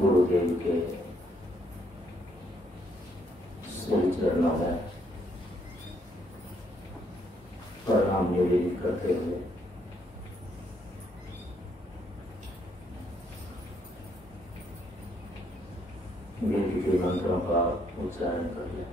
गुरुदेव के श्री चरणों में प्रणाम निवेदित करते हुए वेद के मंत्रों का उच्चारण कर लें।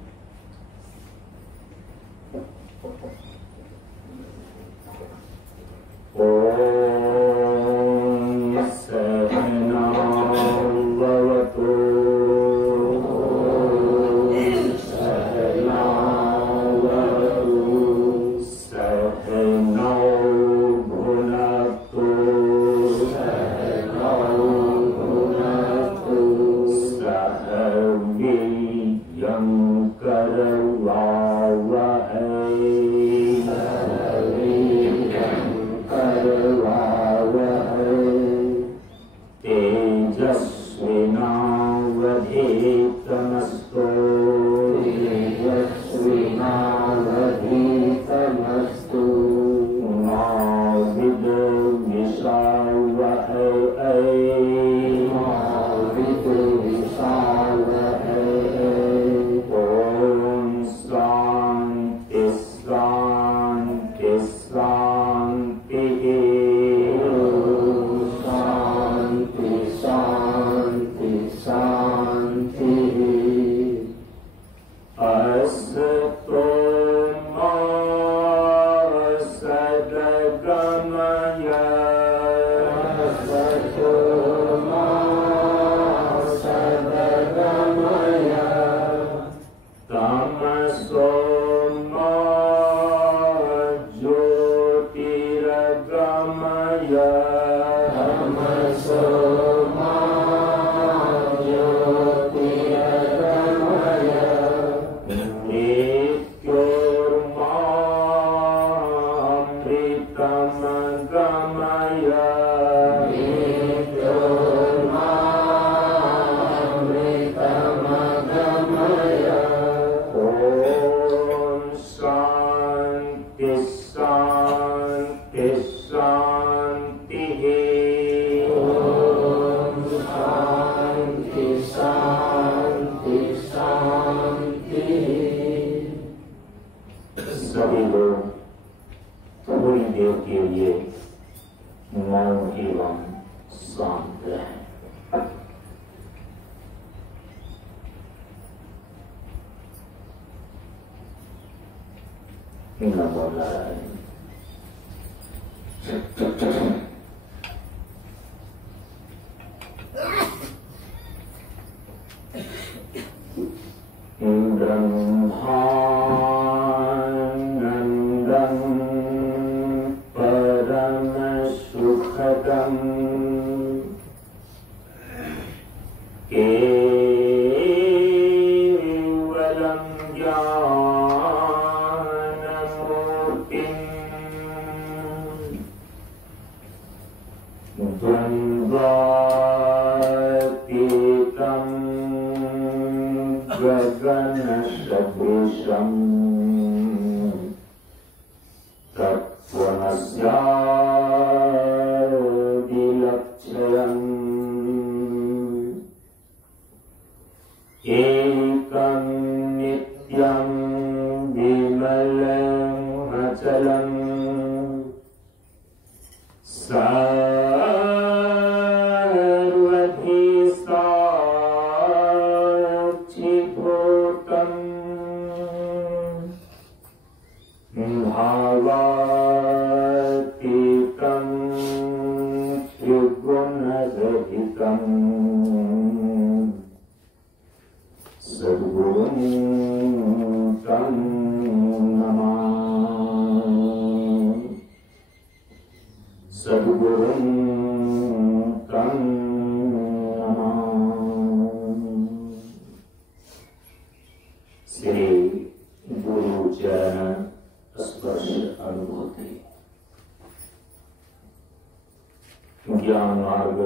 ज्ञान मार्ग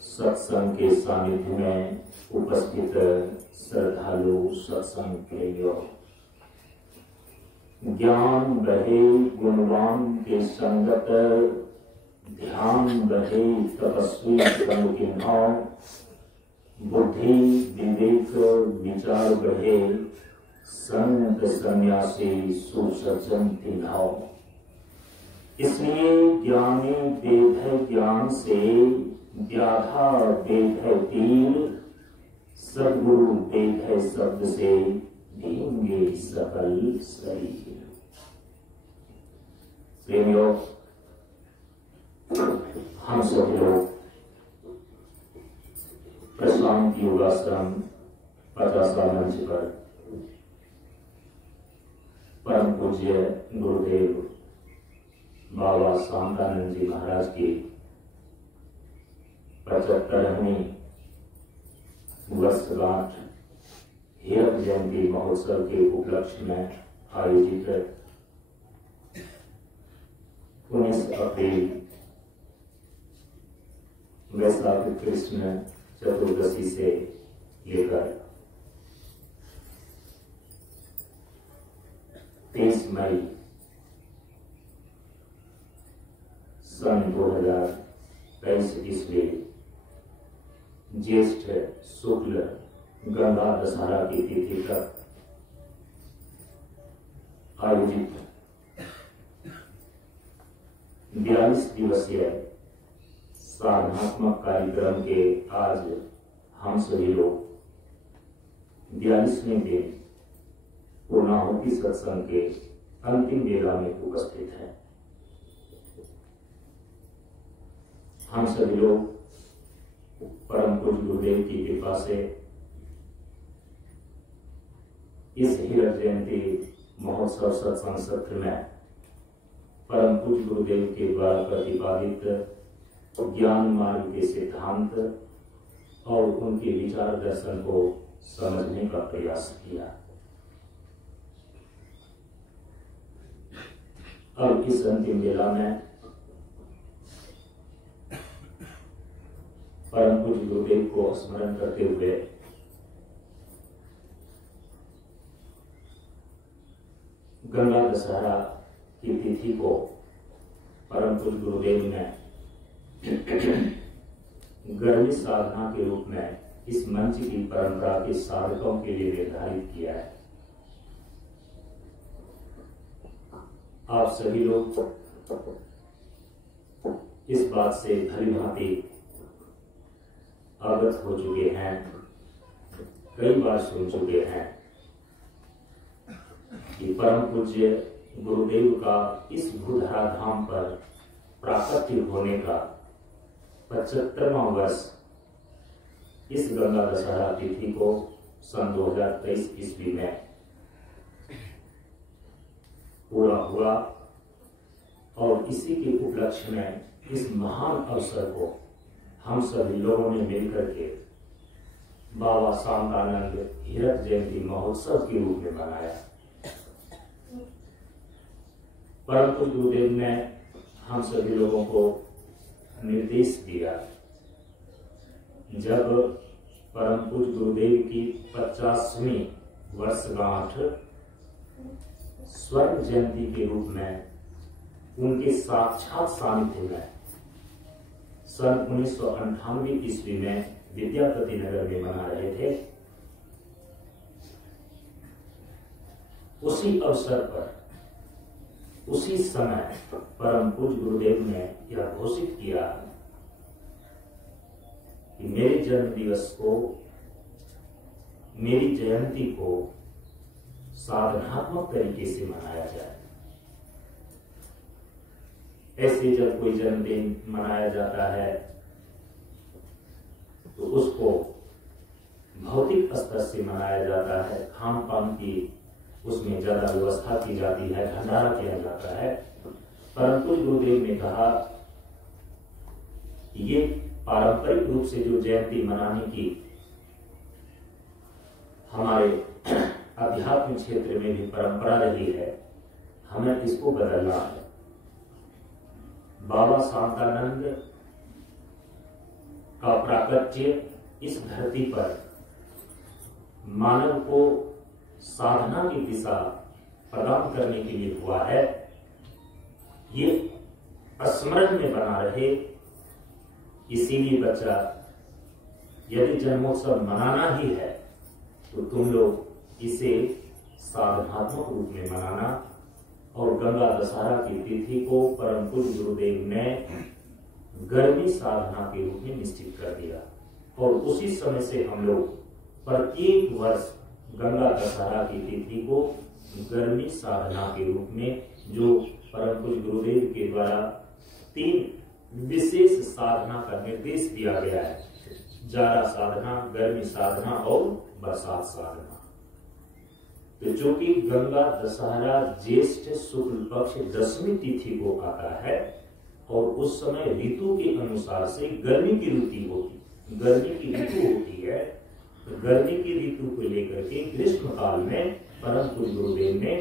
सत्संग के सानिध्य में उपस्थित श्रद्धालु सत्संग प्रियो, ज्ञान बहे गुणवान के संगत, ध्यान बहे तपस्वी संग किन्हो, बुद्धि विवेक विचार बढ़े, संत सन्यासी सुसज्जन तिन्हाओ। इसलिए ज्ञानी वेद है ज्ञान से, व्याधा वेद है तीर, सद्गुरु वेद है शब्द से, भींगे सकल शरीर। प्रेमियों, हम सभी लोग प्रशांत योगाश्रम 50वां मंच पर परम पूज्य गुरुदेव बाबा शांतानंद जी महाराज की 75वीं वर्षगांठ हीरक जयंती महोत्सव के उपलक्ष्य में आयोजित 19 अप्रैल वैशाख कृष्ण चतुर्दशी से लेकर 23 मई सन 2023 ईस्वी ज्येष्ठ शुक्ल गंगा दशहरा की तिथि तक आयोजित 42 दिवसीय साधनात्मक कार्यक्रम के आज हम सभी लोग 42वें दिन पूर्णाहुति सत्संग के अंतिम वेला में उपस्थित हैं। हम सभी लोग परम पूज्य गुरुदेव की कृपा से इस हीरक जयंती महोत्सव सत्संग सत्र में परम पूज्य गुरुदेव के द्वारा प्रतिपादित ज्ञान मार्ग के सिद्धांत और उनके विचार दर्शन को समझने का प्रयास किया। अब इस अंतिम वेला में परम पूज्य गुरुदेव को स्मरण करते हुए गंगा दशहरा की तिथि को परम पूज्य गुरुदेव ने गर्मी साधना के रूप में इस मंच की परंपरा के साधकों के लिए निर्धारित किया है। आप सभी लोग इस बात से भली भांति अवगत हो चुके हैं, कई बार सुन चुके हैं कि परम पूज्य गुरुदेव का इस भूधरा धाम पर प्राकट्य होने का 75वां वर्ष इस गंगा दशहरा तिथि को सन 2023 ईस्वी में पूरा हुआ और इसी के उपलक्ष्य में इस महान अवसर को हम सभी लोगों ने मिलकर के बाबा शांतानंद हीरक जयंती महोत्सव के रूप में मनाया। परम पूज्य गुरुदेव ने हम सभी लोगों को निर्देश दिया, जब परम पूज्य गुरुदेव की 50वीं वर्षगांठ स्वर्ण जयंती के रूप में उनके साक्षात सानिध्य में सन 1998 ईस्वी में विद्यापति नगर में मना रहे थे। उसी अवसर पर उसी समय परम पूज्य गुरुदेव ने यह घोषित किया कि मेरे जन्म दिवस को, मेरी जयंती को साधनात्मक तरीके से मनाया जाए। ऐसे जब कोई जन्मदिन मनाया जाता है तो उसको भौतिक स्तर से मनाया जाता है, खान पान की उसमें ज्यादा व्यवस्था की जाती है, भंडारा किया जाता है। परंतु गुरुदेव ने कहा कि ये पारंपरिक रूप से जो जयंती मनाने की हमारे अध्यात्म क्षेत्र में भी परंपरा रही है, हमें इसको बदलना है। बाबा शांतानंद का प्राकट्य इस धरती पर मानव को साधना की दिशा प्रदान करने के लिए हुआ है। ये स्मरण में बना रहे, इसीलिए बच्चा यदि जन्मोत्सव मनाना ही है तो तुम लोग इसे साधनात्मक रूप में मनाना। और गंगा दशहरा की तिथि को परम पूज्य गुरुदेव ने गर्मी साधना के रूप में निश्चित कर दिया और उसी समय से हम लोग प्रत्येक वर्ष गंगा दशहरा की तिथि को गर्मी साधना के रूप में, जो परम पूज्य गुरुदेव के द्वारा 3 विशेष साधना का निर्देश दिया गया है, जाड़ा साधना, गर्मी साधना और बरसात साधना। तो जो कि गंगा दशहरा ज्येष्ठ शुक्ल पक्ष 10वीं तिथि को आता है और उस समय ऋतु के अनुसार से गर्मी की ऋतु होती है। तो गर्मी की ऋतु को लेकर के ग्रीष्म काल में परम पूज्य गुरुदेव ने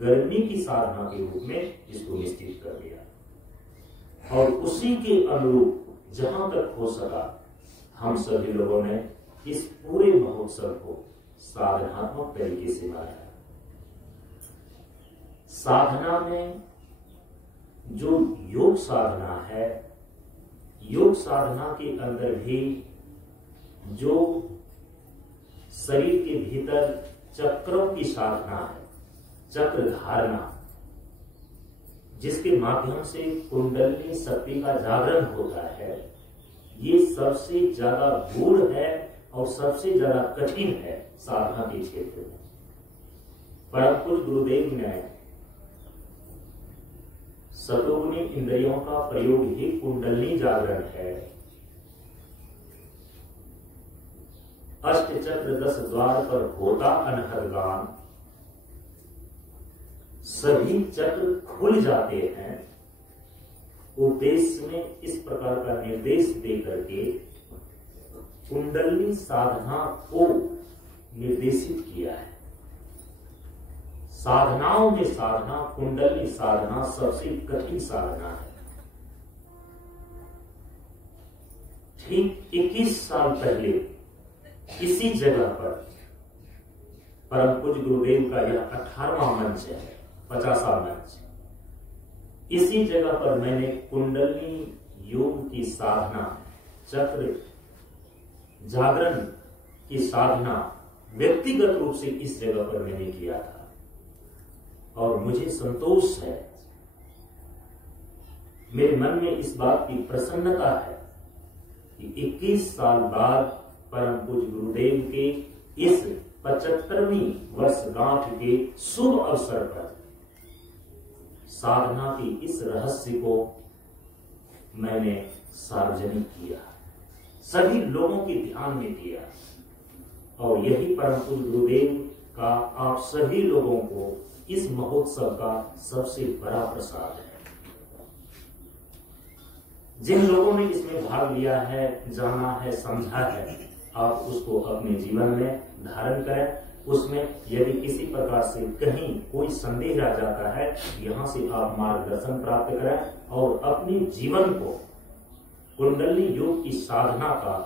गर्मी की साधना के रूप में इसको निश्चित कर दिया और उसी के अनुरूप जहां तक हो सका हम सभी लोगों ने इस पूरे महोत्सव को साधनात्मक तरीके से मनाया। साधना में जो योग साधना है, योग साधना के अंदर भी जो शरीर के भीतर चक्रों की साधना है, चक्र धारणा, जिसके माध्यम से कुंडलिनी शक्ति का जागरण होता है, ये सबसे ज्यादा गूढ़ है और सबसे ज्यादा कठिन है साधना के क्षेत्र में। परम पूज्य गुरुदेव ने सतोगुणी इंद्रियों का प्रयोग ही कुंडलिनी जागरण है। अष्ट चक्र 10 द्वार पर होता अनहद गान, सभी चक्र खुल जाते हैं। उपदेश में इस प्रकार का निर्देश दे करके कुंडलिनी साधना को निर्देशित किया है। साधनाओं में साधना, कुंडलिनी साधना सबसे कठिन साधना है। ठीक 21 साल पहले इसी जगह पर परम पूज्य गुरुदेव का यह 18वां मंच है, 50वां मंच। इसी जगह पर मैंने कुंडलिनी योग की साधना, चक्र जागरण की साधना व्यक्तिगत रूप से इस जगह पर मैंने किया था और मुझे संतोष है, मेरे मन में इस बात की प्रसन्नता है कि 21 साल बाद परम पूज्य गुरुदेव के इस 75वीं वर्षगांठ के शुभ अवसर पर साधना की इस रहस्य को मैंने सार्वजनिक किया, सभी लोगों के ध्यान में दिया और यही परम पूज्य गुरुदेव का आप सभी लोगों को इस महोत्सव का सबसे बड़ा प्रसाद है। जिन लोगों ने इसमें भाग लिया है, जाना है, समझा है, आप उसको अपने जीवन में धारण करें। उसमें यदि किसी प्रकार से कहीं कोई संदेह रह जाता है, यहाँ से आप मार्गदर्शन प्राप्त करें और अपने जीवन को कुंडलिनी योग की साधना का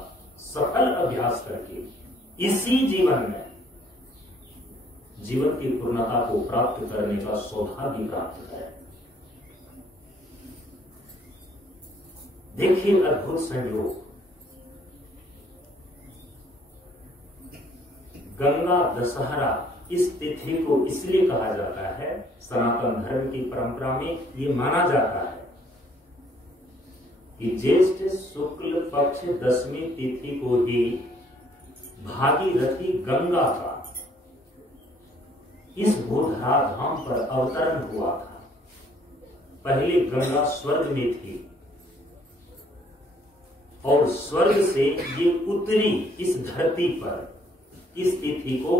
सफल अभ्यास करके इसी जीवन में जीवन की पूर्णता को प्राप्त करने का सौभाग्य प्राप्त करें। देखिए अद्भुत संयोग, गंगा दशहरा इस तिथि को इसलिए कहा जाता है, सनातन धर्म की परंपरा में ये माना जाता है कि ज्येष्ठ शुक्ल पक्ष 10वीं तिथि को ही भागीरथी गंगा का इस भूधरा धाम पर अवतरण हुआ था। पहले गंगा स्वर्ग में थी और स्वर्ग से ये उतरी इस धरती पर। इस तिथि को,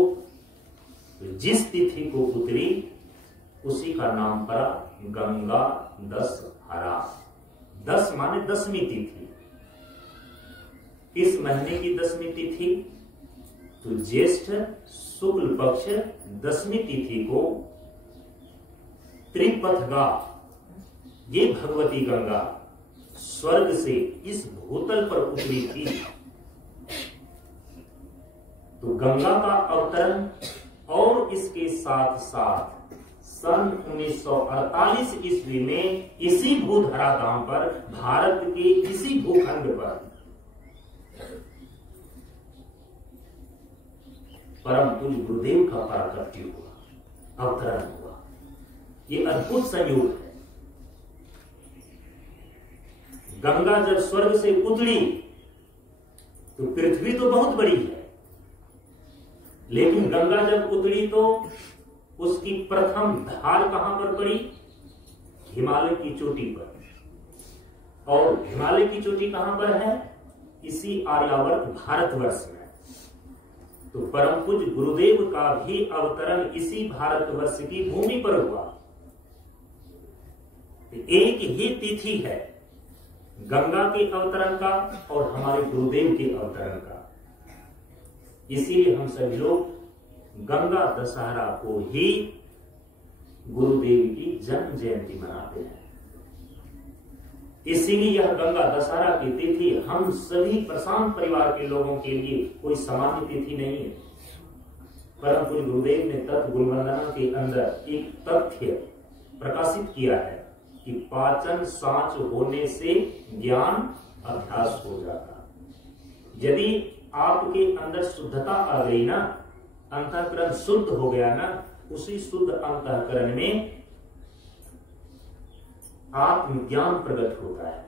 जिस तिथि को उतरी उसी का नाम पड़ा गंगा दशहरा। 10 माने 10वीं तिथि। इस महीने की 10वीं तिथि, तो ज्येष्ठ शुक्ल पक्ष 10वीं तिथि को त्रिपथगा, ये भगवती गंगा स्वर्ग से इस भूतल पर उतरी थी। तो गंगा का अवतरण और इसके साथ साथ सन 1948 ईस्वी में इसी भूधरा धाम पर, भारत के इसी भूखंड पर परम पूज्य गुरुदेव का प्राकट्य हुआ, अवतरण हुआ। ये अद्भुत संयोग है। गंगा जब स्वर्ग से उतरी तो पृथ्वी तो बहुत बड़ी है, लेकिन गंगा जब उतरी तो उसकी प्रथम धार कहां पर पड़ी? हिमालय की चोटी पर। और हिमालय की चोटी कहां पर है? इसी आर्यावर्त भारतवर्ष में। तो परम पूज्य गुरुदेव का भी अवतरण इसी भारतवर्ष की भूमि पर हुआ। एक ही तिथि है गंगा के अवतरण का और हमारे गुरुदेव के अवतरण का। इसीलिए हम सभी लोग गंगा दशहरा को ही गुरुदेव की जन्म जयंती मनाते हैं। इसीलिए यह गंगा दशहरा की तिथि हम सभी प्रशांत परिवार के लोगों के लिए कोई सामान्य तिथि नहीं है। परम पूज्य गुरुदेव ने तत्व गुरुवंदना के अंदर एक तथ्य प्रकाशित किया है कि पाचन सांच होने से ज्ञान अभ्यास हो जाता। यदि आपके अंदर शुद्धता आ गई ना, अंतःकरण शुद्ध हो गया ना, उसी शुद्ध अंतःकरण में आत्मज्ञान प्रकट होता है।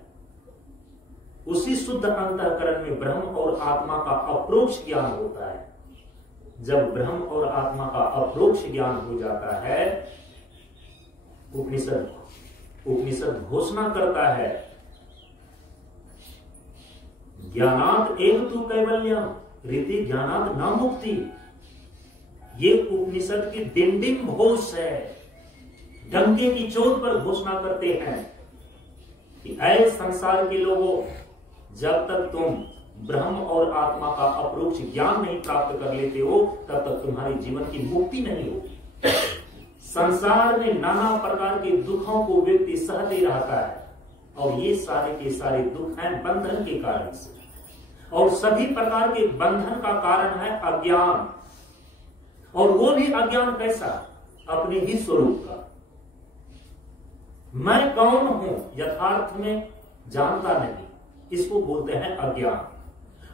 उसी शुद्ध अंतःकरण में ब्रह्म और आत्मा का अप्रोक्ष ज्ञान होता है। जब ब्रह्म और आत्मा का अप्रोक्ष ज्ञान हो जाता है, उपनिषद घोषणा करता है, ज्ञानात एव तु कैवल्यम रीति ज्ञानात न मुक्ति। ये उपनिषद की डिंडिम घोष है, डंके की चोट पर घोषणा करते हैं कि ऐ संसार के लोगों, जब तक तुम ब्रह्म और आत्मा का अप्रोक्ष ज्ञान नहीं प्राप्त कर लेते हो, तब तक तुम्हारे जीवन की मुक्ति नहीं होगी। संसार में नाना प्रकार के दुखों को व्यक्ति सहते रहता है, और ये सारे के सारे दुख हैं बंधन के कारण से। और सभी प्रकार के बंधन का कारण है अज्ञान। और वो भी अज्ञान कैसा? अपने ही स्वरूप का। मैं कौन हूं यथार्थ में जानता नहीं, इसको बोलते हैं अज्ञान।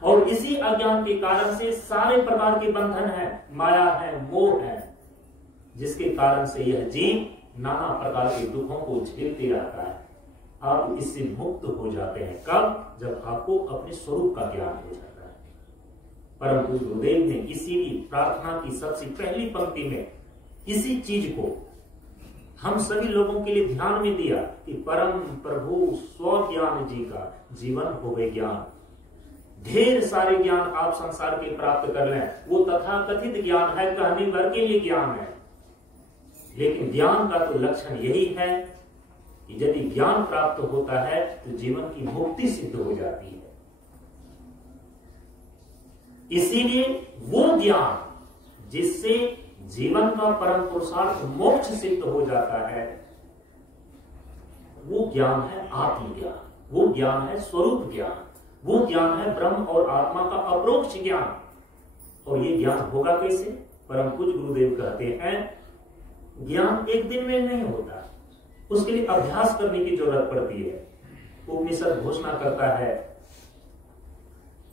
और इसी अज्ञान के कारण से सारे प्रकार के बंधन है, माया है, मोह है, जिसके कारण से यह जीव नाना प्रकार के दुखों को झेलते रहता है। आप इससे मुक्त हो जाते हैं कब? जब आपको अपने स्वरूप का ज्ञान हो जाता है। परम पूज्य गुरुदेव ने इसीलिए प्रार्थना की सबसे पहली पंक्ति में इसी चीज को हम सभी लोगों के लिए ध्यान में दिया कि परम प्रभु स्वज्ञान जी का जीवन होवे ज्ञान। ढेर सारे ज्ञान आप संसार के प्राप्त कर लें, वो तथाकथित ज्ञान है, कहने भर के लिए ज्ञान है। लेकिन ज्ञान का तो लक्षण यही है कि यदि ज्ञान प्राप्त होता है तो जीवन की मुक्ति सिद्ध हो जाती है। इसीलिए वो ज्ञान जिससे जीवन का परम पुरुषार्थ मोक्ष सिद्ध हो जाता है, वो ज्ञान है आत्मज्ञान, वो ज्ञान है स्वरूप ज्ञान, वो ज्ञान है ब्रह्म और आत्मा का अप्रोक्ष ज्ञान। और ये ज्ञान होगा कैसे? परम पूज्य गुरुदेव कहते हैं, ज्ञान एक दिन में नहीं होता, उसके लिए अभ्यास करने की जरूरत पड़ती है। उपनिषद घोषणा करता है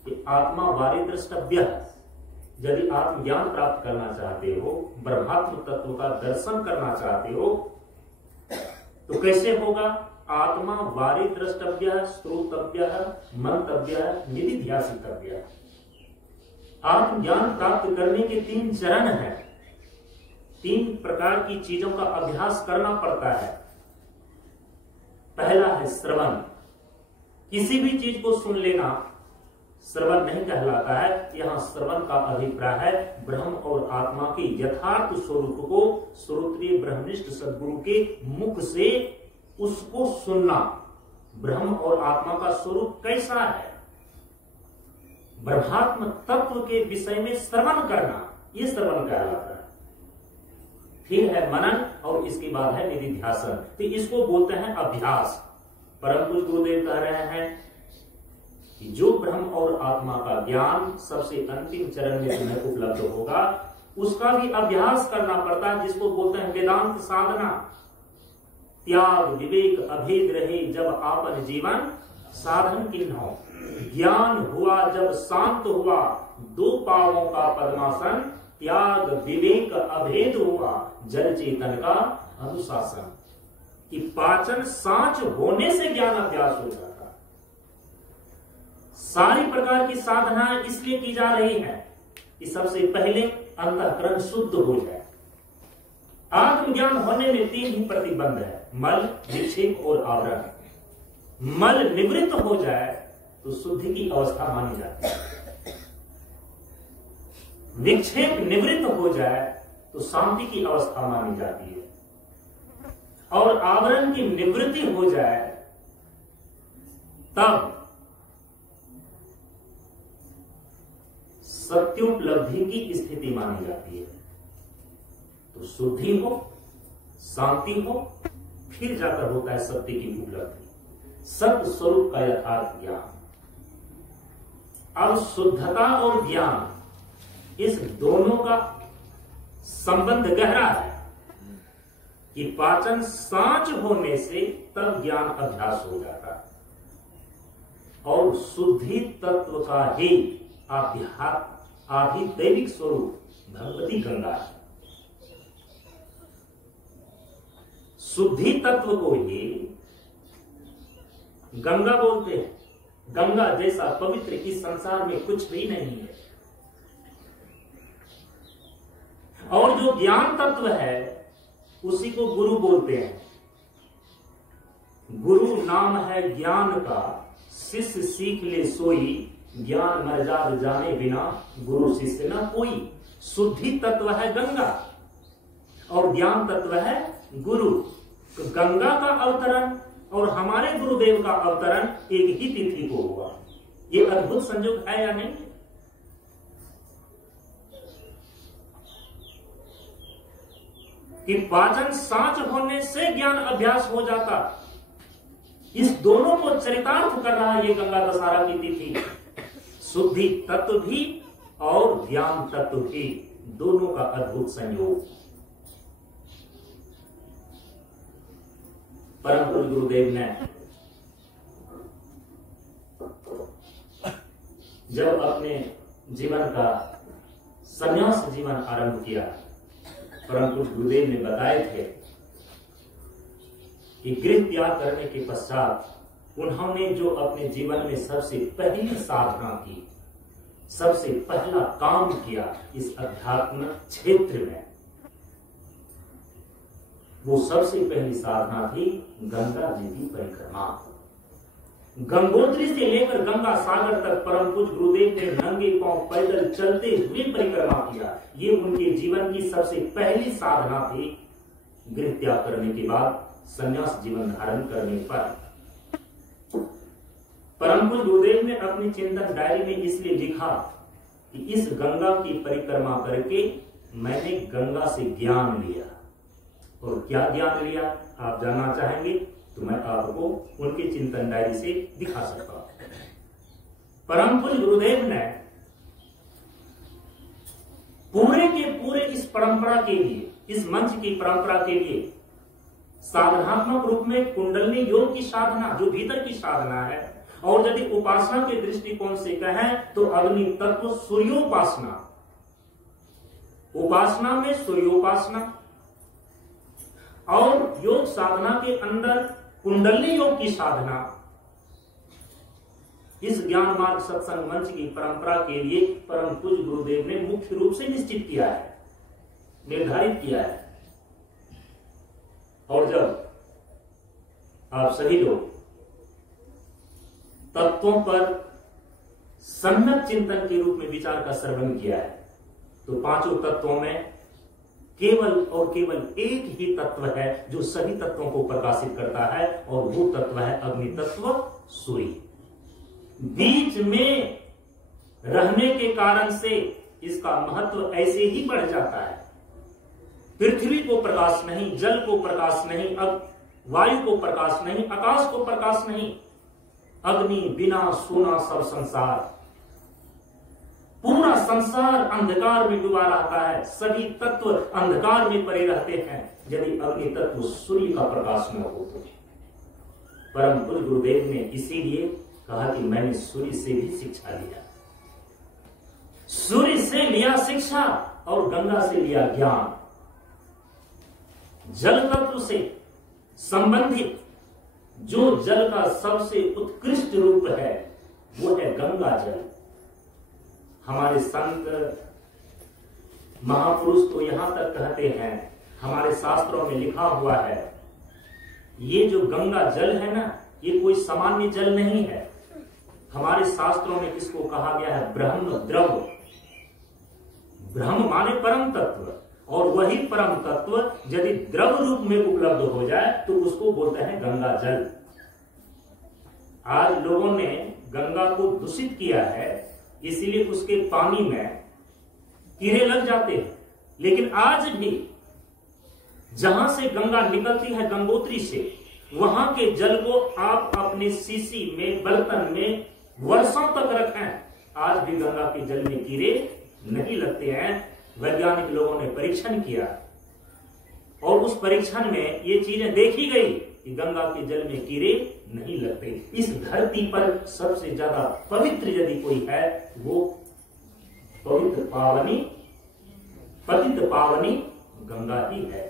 कि आत्मा वारि द्रष्टव्य। यदि आत्मज्ञान प्राप्त करना चाहते हो, ब्रह्मात्म तत्व का दर्शन करना चाहते हो, तो कैसे होगा? आत्मा वारि द्रष्टव्य, श्रोतव्य, मंतव्य, निधिध्यासितव्य। आत्मज्ञान प्राप्त करने के 3 चरण हैं। 3 प्रकार की चीजों का अभ्यास करना पड़ता है। पहला है श्रवण। किसी भी चीज को सुन लेना श्रवण नहीं कहलाता है। यहां श्रवण का अभिप्राय है ब्रह्म और आत्मा के यथार्थ स्वरूप को श्रोत्रिय ब्रह्मनिष्ठ सद्गुरु के मुख से उसको सुनना। ब्रह्म और आत्मा का स्वरूप कैसा है, ब्रह्मात्म तत्व के विषय में श्रवण करना, ये श्रवण कहलाता है। फिर है मनन और इसके बाद है निधिध्यासन। तो इसको बोलते हैं अभ्यास। परम पूज्य गुरुदेव कह रहे हैं कि जो ब्रह्म और आत्मा का ज्ञान सबसे अंतिम चरण में तुम्हें उपलब्ध होगा, उसका भी अभ्यास करना पड़ता है, जिसको बोलते हैं वेदांत साधना। त्याग विवेक अभेद रहे जब आपन जीवन साधन किन्हो। ज्ञान हुआ जब शांत हुआ, 2 पावों का पद्मासन त्याग विवेक अभेद हुआ, जल चेतन का अनुशासन। कि पाचन सांच होने से ज्ञान अभ्यास हो जाता। सारी प्रकार की साधनाएं इसलिए की जा रही हैं कि सबसे पहले अंतःकरण शुद्ध हो जाए। आत्मज्ञान होने में 3 ही प्रतिबंध है, मल, विक्षेप और आवरण। मल निवृत्त हो जाए तो शुद्धि की अवस्था मानी जाती है। विक्षेप निवृत्त हो जाए तो शांति की अवस्था मानी जाती है। और आवरण की निवृत्ति हो जाए तब सत्योपलब्धि की स्थिति मानी जाती है। तो शुद्धि हो, शांति हो, फिर जाकर होता है सत्य की उपलब्धि, सत्य स्वरूप का यथार्थ ज्ञान। अब शुद्धता और ज्ञान, इस दोनों का संबंध गहरा है कि पाचन सांच होने से तब ज्ञान अभ्यास हो जाता है। और शुद्धि तत्व का ही आधिदैविक स्वरूप भगवती गंगा है। शुद्धि तत्व को ही गंगा बोलते हैं। गंगा जैसा पवित्र इस संसार में कुछ भी नहीं है। और जो ज्ञान तत्व है उसी को गुरु बोलते हैं। गुरु नाम है ज्ञान का, शिष्य सीख ले सोई, ज्ञान मर्याद जाने बिना गुरु शिष्य न कोई। शुद्धि तत्व है गंगा और ज्ञान तत्व है गुरु। तो गंगा का अवतरण और हमारे गुरुदेव का अवतरण एक ही तिथि को हुआ। ये अद्भुत संयोग है या नहीं? कि पाचन सांच होने से ज्ञान अभ्यास हो जाता। इस दोनों को चरितार्थ कर रहा है ये गंगा दशहरा की तिथि। शुद्धि तत्व भी और ज्ञान तत्व भी, दोनों का अद्भुत संयोग। परम पूज्य गुरुदेव ने जब अपने जीवन का संन्यास जीवन आरंभ किया, परम पूज्य गुरुदेव ने बताए थे कि गृह त्याग करने के पश्चात उन्होंने जो अपने जीवन में सबसे पहली साधना की, सबसे पहला काम किया इस अध्यात्म क्षेत्र में, वो सबसे पहली साधना थी गंगा जी की परिक्रमा। गंगोत्री से लेकर गंगा सागर तक परम पूज्य गुरुदेव ने नंगे पांव पैदल चलते हुए परिक्रमा किया। ये उनके जीवन की सबसे पहली साधना थी गृह त्याग करने के बाद संन्यास जीवन धारण करने पर। परम पूज्य गुरुदेव ने अपनी चिंतन डायरी में इसलिए लिखा कि इस गंगा की परिक्रमा करके मैंने गंगा से ज्ञान लिया। और क्या ज्ञान लिया आप जानना चाहेंगे तो मैं आपको उनके चिंतन डायरी से दिखा सकता हूं। परम पूज्य गुरुदेव ने पूरे के पूरे इस परंपरा के लिए, इस मंच की परंपरा के लिए साधनात्मक रूप में कुंडलनी योग की साधना, जो भीतर की साधना है, और यदि उपासना के दृष्टिकोण से कहें तो अग्नि तत्व सूर्योपासना, उपासना में सूर्योपासना, और योग साधना के अंदर कुंडलनी योग की साधना, इस ज्ञान मार्ग सत्संग मंच की परंपरा के लिए परम पूज्य गुरुदेव ने मुख्य रूप से निश्चित किया है, निर्धारित किया है। और जब आप सभी लोग तत्वों पर सम्यक चिंतन के रूप में विचार का श्रवण किया है, तो पांचों तत्वों में केवल और केवल एक ही तत्व है जो सभी तत्वों को प्रकाशित करता है, और वो तत्व है अग्नि तत्व सूर्य। बीच में रहने के कारण से इसका महत्व ऐसे ही बढ़ जाता है। पृथ्वी को प्रकाश नहीं, जल को प्रकाश नहीं, वायु को प्रकाश नहीं, आकाश को प्रकाश नहीं, अग्नि बिना सोना सब संसार, पूरा संसार अंधकार में डूबा रहता है, सभी तत्व अंधकार में पड़े रहते हैं यदि अग्नि तत्व सूर्य का प्रकाश न हो तो। परम पूज्य गुरुदेव ने इसीलिए कहा कि मैंने सूर्य से भी शिक्षा लिया, सूर्य से लिया शिक्षा, और गंगा से लिया ज्ञान। जल तत्व से संबंधित जो जल का सबसे उत्कृष्ट रूप है वो है गंगा जल। हमारे संत महापुरुष तो यहां तक कहते हैं, हमारे शास्त्रों में लिखा हुआ है, ये जो गंगा जल है ना, ये कोई सामान्य जल नहीं है। हमारे शास्त्रों में किसको कहा गया है? ब्रह्म द्रव। ब्रह्म माने परम तत्व, और वही परम तत्व यदि द्रव रूप में उपलब्ध हो जाए तो उसको बोलते हैं गंगा जल। आज लोगों ने गंगा को दूषित किया है, इसीलिए उसके पानी में कीड़े लग जाते हैं। लेकिन आज भी जहां से गंगा निकलती है गंगोत्री से, वहां के जल को आप अपने शीशी में, बर्तन में वर्षों तक रखें, आज भी गंगा के जल में कीड़े नहीं लगते हैं। वैज्ञानिक लोगों ने परीक्षण किया और उस परीक्षण में ये चीजें देखी गई कि गंगा के जल में कीड़े नहीं लगते। इस धरती पर सबसे ज्यादा पवित्र यदि कोई है वो पवित्र पावनी, पतित पावनी गंगा ही है।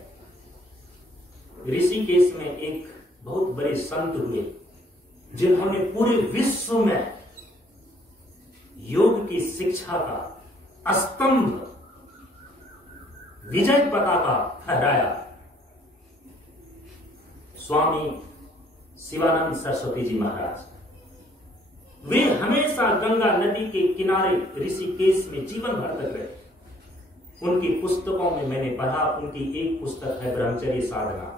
ऋषिकेश में एक बहुत बड़े संत हुए जिन्होंने पूरे विश्व में योग की शिक्षा का स्तंभ, विजय पताका फहराया। स्वामी शिवानंद सरस्वती जी महाराज, वे हमेशा गंगा नदी के किनारे ऋषिकेश में जीवन भर तक रहे। उनकी पुस्तकों में मैंने पढ़ा, उनकी एक पुस्तक है ब्रह्मचर्य साधना।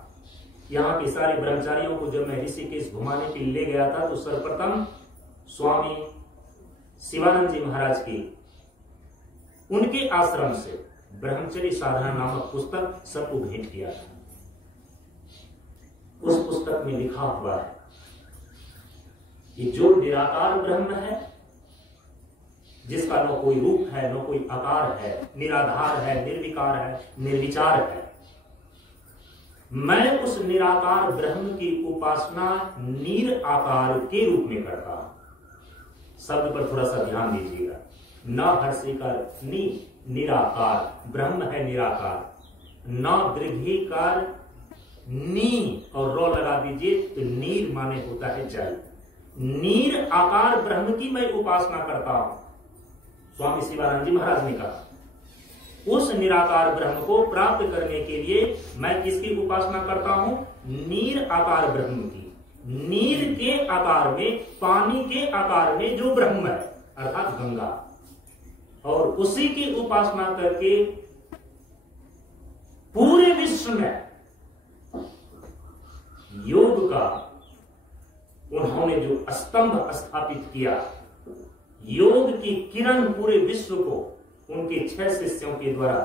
यहाँ के सारे ब्रह्मचारियों को जब मैं ऋषिकेश घुमाने के लिए ले गया था तो सर्वप्रथम स्वामी शिवानंद जी महाराज की उनके आश्रम से ब्रह्मचर्य साधना नामक पुस्तक सबको भेंट किया था। उस पुस्तक में लिखा हुआ है कि जो निराकार ब्रह्म है, जिसका न कोई रूप है न कोई आकार है, निराधार है, निर्विकार है, निर्विचार है, मैं उस निराकार ब्रह्म की उपासना नीर आकार के रूप में करता हूं। शब्द पर थोड़ा सा ध्यान दीजिएगा। न हर्षिकार नी, निराकार, ब्रह्म है निराकार। न दीर्घिकार नी और रो लगा दीजिए तो नीर माने होता है जल। नीर आकार ब्रह्म की मैं उपासना करता हूं, स्वामी शिवानंद जी महाराज ने कहा। उस निराकार ब्रह्म को प्राप्त करने के लिए मैं किसकी उपासना करता हूं? नीर आकार ब्रह्म की। नीर के आकार में, पानी के आकार में जो ब्रह्म है अर्थात गंगा, और उसी की उपासना करके पूरे विश्व में योग का उन्होंने जो स्तंभ स्थापित किया, योग की किरण पूरे विश्व को उनके 6 शिष्यों के द्वारा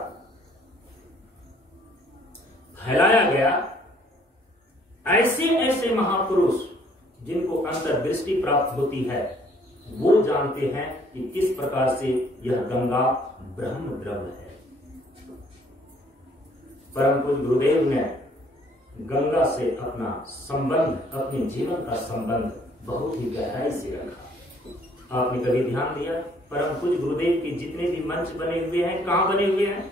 फैलाया गया। ऐसे ऐसे महापुरुष जिनको अंतर्दृष्टि प्राप्त होती है वो जानते हैं कि किस प्रकार से यह गंगा ब्रह्म द्रव है। परम पूज्य गुरुदेव ने गंगा से अपना संबंध, अपने जीवन का संबंध बहुत ही गहराई से रखा। आपने कभी ध्यान दिया? परम पूज्य गुरुदेव के जितने भी मंच बने हुए हैं, कहां बने हुए हैं?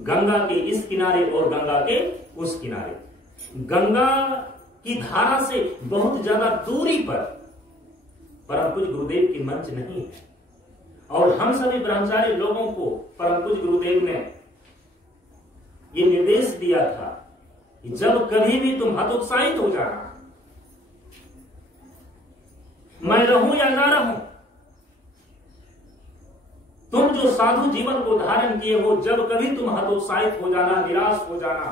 गंगा के इस किनारे और गंगा के उस किनारे। गंगा की धारा से बहुत ज्यादा दूरी पर परम पूज्य गुरुदेव की मंच नहीं है। और हम सभी ब्रह्मचारी लोगों को परम पूज्य गुरुदेव ने ये निर्देश दिया था कि जब कभी भी तुम हतोत्साहित हो जाना, मैं रहूं या ना रहूं, तुम जो साधु जीवन को धारण किए हो, जब कभी तुम हतोत्साहित हो जाना, निराश हो जाना,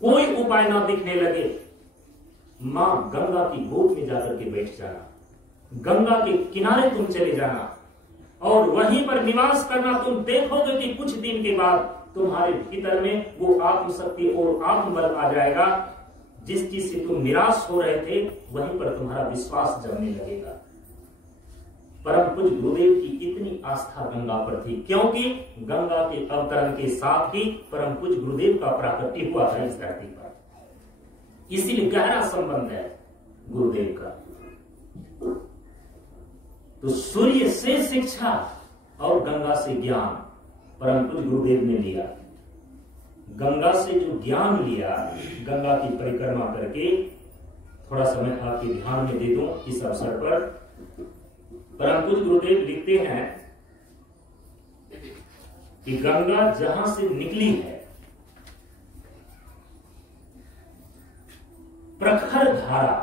कोई उपाय ना दिखने लगे, मां गंगा की गोद में जाकर के बैठ जाना, गंगा के किनारे तुम चले जाना और वहीं पर निवास करना। तुम देखोगे कि कुछ दिन के बाद तुम्हारे भीतर में वो आत्मशक्ति और आत्मबल आ जाएगा। जिस चीज से तुम निराश हो रहे थे वहीं पर तुम्हारा विश्वास जमने लगेगा। परम पूज्य गुरुदेव की इतनी आस्था गंगा पर थी क्योंकि गंगा के अवतरण के साथ ही परम पूज्य गुरुदेव का प्राकट्य हुआ था इस धरती पर। इसीलिए गहरा संबंध है गुरुदेव का। तो सूर्य से शिक्षा और गंगा से ज्ञान, परम पूज्य गुरुदेव ने लिया। गंगा से जो ज्ञान लिया, गंगा की परिक्रमा करके, थोड़ा समय आपके ध्यान में दे दूं इस अवसर पर। परम पूज्य गुरुदेव लिखते हैं कि गंगा जहां से निकली है, प्रखर धारा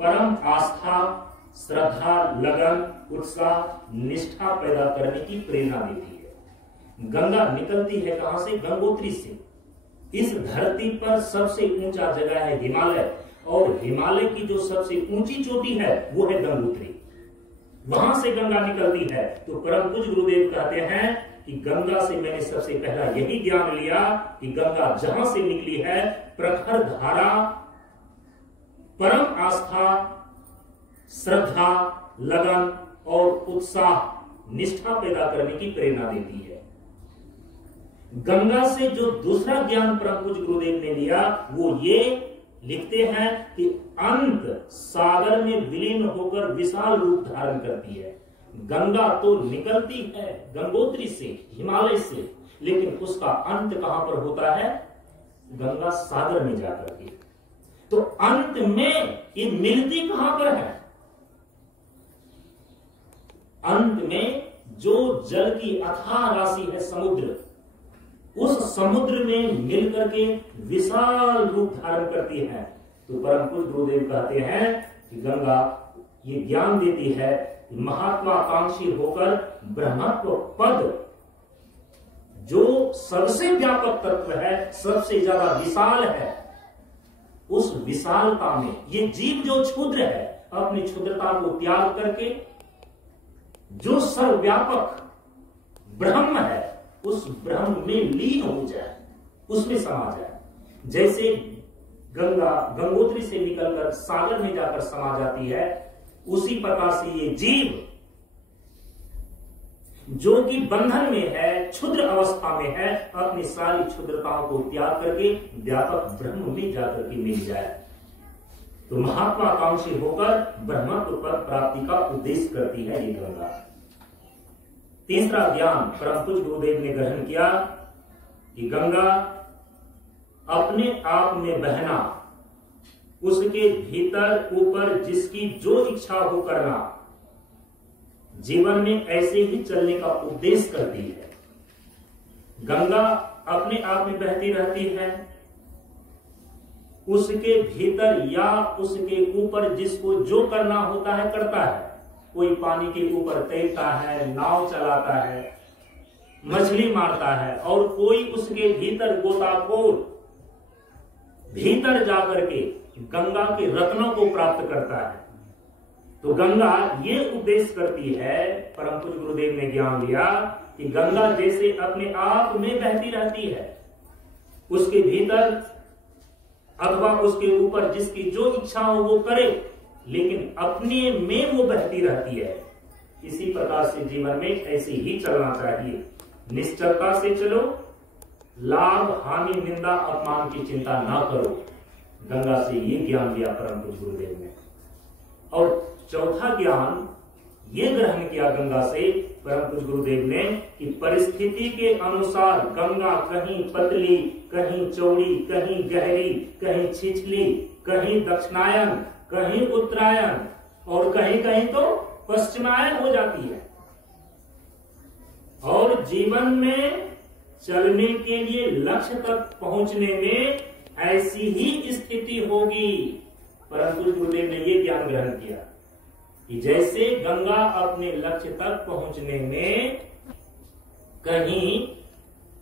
परम आस्था, श्रद्धा, लगन, उत्साह, निष्ठा पैदा करने की प्रेरणा देती है। गंगा निकलती है कहां से? गंगोत्री से। इस धरती पर सबसे ऊंचा जगह है हिमालय, और हिमालय की जो सबसे ऊंची चोटी है वो है गंगोत्री। वहां से गंगा निकलती है। तो परम पूज्य गुरुदेव कहते हैं कि गंगा से मैंने सबसे पहला यही ज्ञान लिया कि गंगा जहां से निकली है, प्रखर धारा परम आस्था, श्रद्धा, लगन और उत्साह, निष्ठा पैदा करने की प्रेरणा देती है। गंगा से जो दूसरा ज्ञान परम पूज्य गुरुदेव ने लिया वो ये लिखते हैं कि अंत सागर में विलीन होकर विशाल रूप धारण करती है। गंगा तो निकलती है गंगोत्री से, हिमालय से, लेकिन उसका अंत कहां पर होता है? गंगा सागर में जाकर के। तो अंत में ये मिलती कहां पर है? अंत में जो जल की अथाह राशि है समुद्र, उस समुद्र में मिलकर के विशाल रूप धारण करती है। तो परम पूज्य गुरुदेव कहते हैं कि गंगा ये ज्ञान देती है कि महात्माकांक्षी होकर ब्रह्मत्व पद, जो सबसे व्यापक तत्व है, सबसे ज्यादा विशाल है, उस विशालता में ये जीव जो क्षुद्र है, अपनी क्षुद्रता को त्याग करके जो सर्वव्यापक ब्रह्म है, उस ब्रह्म में लीन हो जाए, उसमें समा जाए। जैसे गंगा गंगोत्री से निकलकर सागर में जाकर समा जाती है, उसी प्रकार से ये जीव जो कि बंधन में है, क्षुद्र अवस्था में है, अपनी सारी क्षुद्रताओं को त्याग करके व्यापक ब्रह्म में जाकर के मिल जाए। तो महात्माकांक्षी होकर ब्रह्मत्व पद प्राप्ति का उद्देश्य करती है ये गंगा। तीसरा ज्ञान परम पूज्य गुरुदेव ने ग्रहण किया कि गंगा अपने आप में बहना, उसके भीतर ऊपर जिसकी जो इच्छा हो करना, जीवन में ऐसे ही चलने का उपदेश करती है। गंगा अपने आप में बहती रहती है, उसके भीतर या उसके ऊपर जिसको जो करना होता है करता है। कोई पानी के ऊपर तैरता है, नाव चलाता है, मछली मारता है, और कोई उसके भीतर गोताखोर भीतर जाकर के गंगा के रत्नों को प्राप्त करता है। तो गंगा ये उपदेश करती है, परम पूज्य गुरुदेव ने ज्ञान लिया कि गंगा जैसे अपने आप में बहती रहती है, उसके भीतर अथवा उसके ऊपर जिसकी जो इच्छा हो वो करे, लेकिन अपने में वो बहती रहती है। इसी प्रकार से जीवन में ऐसे ही चलना चाहिए। निश्चलता से चलो, लाभ हानि निंदा अपमान की चिंता ना करो। गंगा से ये ज्ञान दिया परम पूज्य गुरुदेव ने। और चौथा ज्ञान ये ग्रहण किया गंगा से परम पूज्य गुरुदेव ने कि परिस्थिति के अनुसार गंगा कहीं पतली, कहीं चौड़ी, कहीं गहरी, कहीं छिछली, कहीं दक्षिणायन, कहीं उत्तरायण, और कहीं कहीं तो पश्चिमायन हो जाती है। और जीवन में चलने के लिए लक्ष्य तक पहुंचने में ऐसी ही स्थिति होगी। परम पूज्य गुरुदेव ने ये ज्ञान ग्रहण किया कि जैसे गंगा अपने लक्ष्य तक पहुंचने में कहीं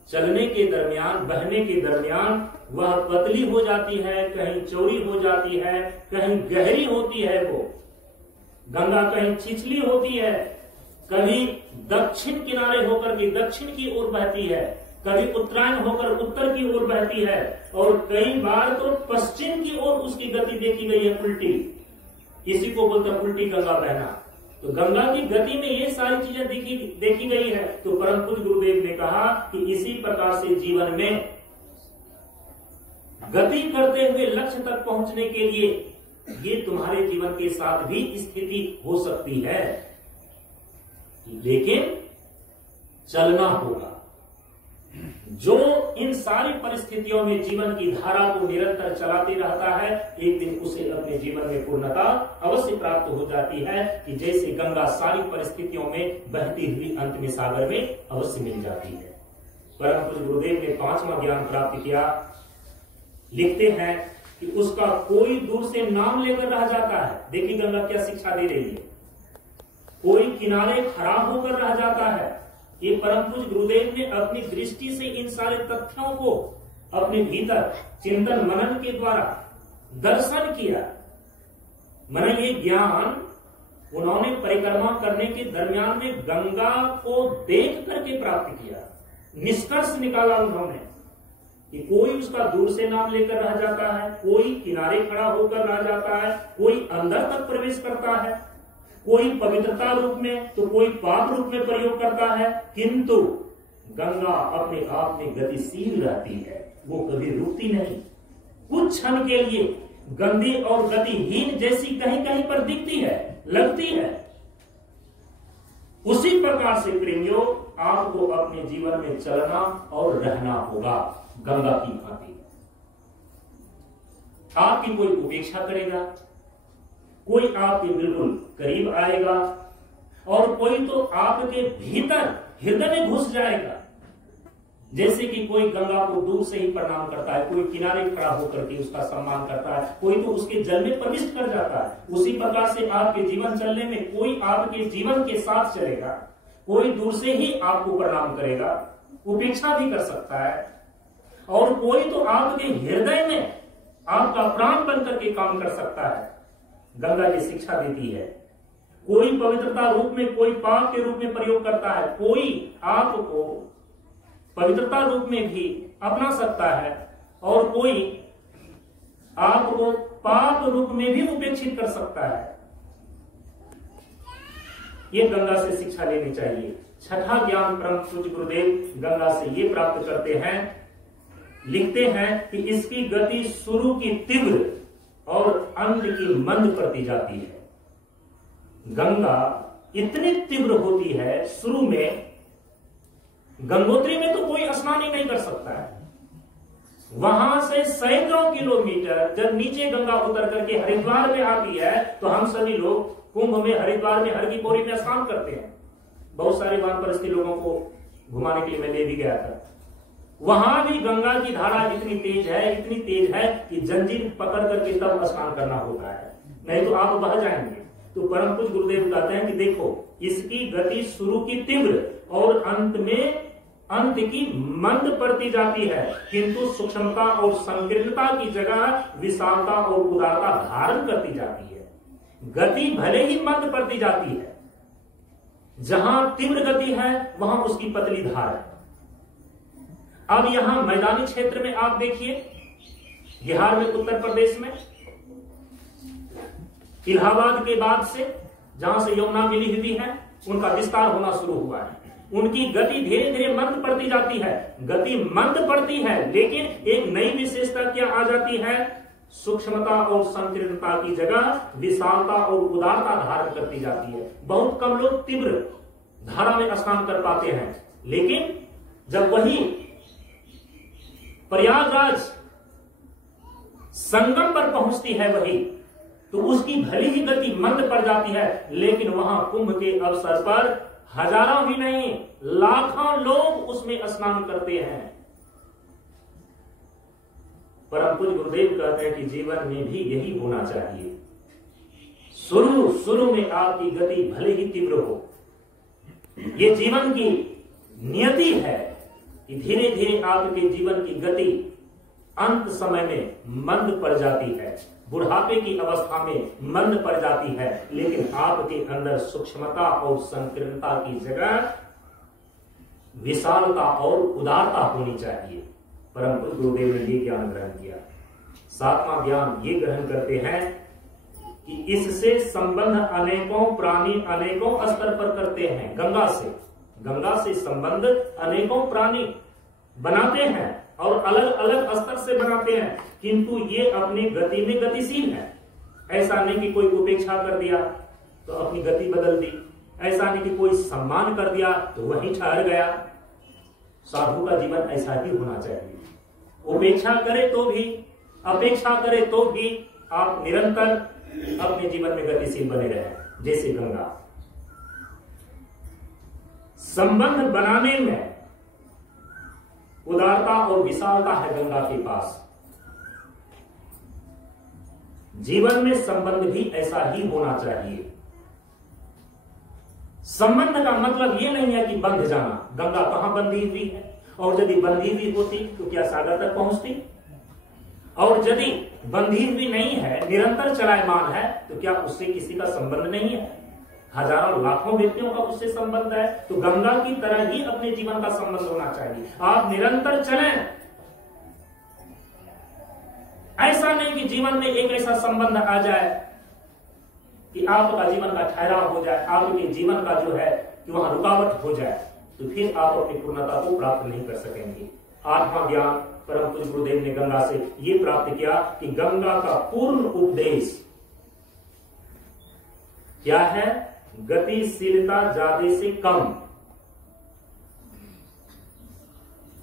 चलने के दरमियान, बहने के दरमियान वह पतली हो जाती है, कहीं चौड़ी हो जाती है, कहीं गहरी होती है, वो गंगा कहीं छिछली होती है, कभी दक्षिण किनारे होकर के दक्षिण की ओर बहती है, कभी उत्तरायण होकर उत्तर की ओर बहती है, और कई बार तो पश्चिम की ओर उसकी गति देखी गई है, उल्टी। इसी को बोलते हैं उल्टी गंगा बहना। तो गंगा की गति में ये सारी चीजें देखी गई है। तो परम पूज्य गुरुदेव ने कहा कि इसी प्रकार से जीवन में गति करते हुए लक्ष्य तक पहुंचने के लिए ये तुम्हारे जीवन के साथ भी स्थिति हो सकती है, लेकिन चलना होगा। जो इन सारी परिस्थितियों में जीवन की धारा को निरंतर चलाते रहता है, एक दिन उसे अपने जीवन में पूर्णता अवश्य प्राप्त हो जाती है कि जैसे गंगा सारी परिस्थितियों में बहती हुई अंत में सागर में अवश्य मिल जाती है। परम पूज्य गुरुदेव ने 5वां ज्ञान प्राप्त किया। लिखते हैं कि उसका कोई दूर से नाम लेकर रह जाता है। देखिए गंगा क्या शिक्षा दे रही है। कोई किनारे खड़ा होकर रह जाता है। ये परम पूज्य गुरुदेव ने अपनी दृष्टि से इन सारे तथ्यों को अपने भीतर चिंतन मनन के द्वारा दर्शन किया। मन ये ज्ञान उन्होंने परिक्रमा करने के दरमियान में गंगा को देख करके प्राप्त किया। निष्कर्ष निकाला उन्होंने कि कोई उसका दूर से नाम लेकर रह जाता है, कोई किनारे खड़ा होकर रह जाता है, कोई अंदर तक प्रवेश करता है, कोई पवित्रता रूप में तो कोई पाप रूप में प्रयोग करता है, किंतु गंगा अपने आप में गतिशील रहती है, वो कभी रुकती नहीं। कुछ क्षण के लिए गंदी और गतिहीन जैसी कहीं कहीं पर दिखती है, लगती है। उसी प्रकार से प्रेमियों, आपको अपने जीवन में चलना और रहना होगा गंगा की भांति। आपकी कोई उपेक्षा करेगा, कोई आपके बिल्कुल करीब आएगा और कोई तो आपके भीतर हृदय में घुस जाएगा। जैसे कि कोई गंगा को दूर से ही प्रणाम करता है, कोई किनारे खड़ा होकर के उसका सम्मान करता है, कोई तो उसके जल में प्रविष्ट कर जाता है। उसी प्रकार से आपके जीवन चलने में कोई आपके जीवन के साथ चलेगा, कोई दूर से ही आपको प्रणाम करेगा, उपेक्षा भी कर सकता है, और कोई तो आपके हृदय में आपका प्राण बनकर के काम कर सकता है। गंगा की शिक्षा देती है। कोई पवित्रता रूप में, कोई पाप के रूप में प्रयोग करता है, कोई आपको पवित्रता रूप में भी अपना सकता है और कोई आपको पाप रूप में भी उपेक्षित कर सकता है। ये गंगा से शिक्षा लेनी चाहिए। छठा ज्ञान परम पूज्य गुरुदेव गंगा से ये प्राप्त करते हैं। लिखते हैं कि इसकी गति शुरू की तीव्र और अंत की मंद पड़ती जाती है। गंगा इतनी तीव्र होती है, शुरू में गंगोत्री में तो कोई स्नान ही नहीं कर सकता है। वहां से सैकड़ों किलोमीटर जब नीचे गंगा उतर करके हरिद्वार में आती है, तो हम सभी लोग कुंभ में, हरिद्वार में, हर की पौड़ी में स्नान करते हैं। बहुत सारे वानप्रस्थी लोगों को घुमाने के लिए मैं ले भी गया था। वहां भी गंगा की धारा इतनी तेज है कि जंजीर पकड़ करके तब स्नान करना होता है, नहीं तो आप बह जाएंगे। तो परम पूज्य गुरुदेव कहते हैं कि देखो, इसकी गति शुरू की तीव्र और अंत की मंद पड़ती जाती है, किंतु सूक्ष्मता और संकीर्णता की जगह विशालता और उदारता धारण करती जाती है। गति भले ही मंद पड़ती जाती है, जहां तीव्र गति है वहां उसकी पतली धार है। अब यहां मैदानी क्षेत्र में आप देखिए, बिहार में, उत्तर प्रदेश में, इलाहाबाद के बाद से जहां से यमुना मिली हुई है, उनका विस्तार होना शुरू हुआ है। उनकी गति धीरे धीरे मंद पड़ती जाती है। गति मंद पड़ती है, लेकिन एक नई विशेषता क्या आ जाती है? सूक्ष्मता और संकीर्णता की जगह विशालता और उदारता धारण करती जाती है। बहुत कम लोग तीव्र धारा में स्नान कर पाते हैं, लेकिन जब वही प्रयागराज संगम पर पहुंचती है वही, तो उसकी भली ही गति मंद पड़ जाती है, लेकिन वहां कुंभ के अवसर पर हजारों ही नहीं, लाखों लोग उसमें स्नान करते हैं। परम पूज्य गुरुदेव कहते हैं कि जीवन में भी यही होना चाहिए। शुरू में आपकी गति भले ही तीव्र हो, ये जीवन की नियति है कि धीरे धीरे आपके जीवन की गति अंत समय में मंद पड़ जाती है, बुढ़ापे की अवस्था में मंद पड़ जाती है, लेकिन आपके अंदर सूक्ष्मता और संकीर्णता की जगह विशालता और उदारता होनी चाहिए। परम पूज्य गुरुदेव ने ये ज्ञान ग्रहण किया। सातवां ज्ञान ये ग्रहण करते हैं कि इससे संबंध अनेकों प्राणी अनेकों स्तर पर करते हैं। गंगा से संबंध अनेकों प्राणी बनाते हैं और अलग अलग स्तर से बनाते हैं, किंतु ये अपनी गति में गतिशील है। ऐसा नहीं कि कोई उपेक्षा कर दिया तो अपनी गति बदल दी, ऐसा नहीं कि कोई सम्मान कर दिया तो वहीं ठहर गया। साधु का जीवन ऐसा ही होना चाहिए। उपेक्षा करे तो भी, अपेक्षा करे तो भी आप निरंतर अपने जीवन में गतिशील बने रहे, जैसे गंगा। संबंध बनाने में उदारता और विशालता है गंगा के पास। जीवन में संबंध भी ऐसा ही होना चाहिए। संबंध का मतलब यह नहीं है कि बंध जाना। गंगा कहां बंधी हुई है? और यदि बंधी हुई होती तो क्या सागर तक पहुंचती? और यदि बंधी हुई नहीं है, निरंतर चलायमान है, तो क्या उससे किसी का संबंध नहीं है? हजारों लाखों व्यक्तियों का उससे संबंध है। तो गंगा की तरह ही अपने जीवन का संबंध होना चाहिए। आप निरंतर चलें। ऐसा नहीं कि जीवन में एक ऐसा संबंध आ जाए कि आपका जीवन का ठहराव हो जाए, आपके जीवन का जो है कि वहां रुकावट हो जाए, तो फिर आप अपनी पूर्णता को प्राप्त नहीं कर सकेंगे। आत्मा ज्ञान परम पूज्य गुरुदेव ने गंगा से ये प्राप्त किया कि गंगा का पूर्ण उपदेश क्या है? गतिशीलता ज्यादा से कम,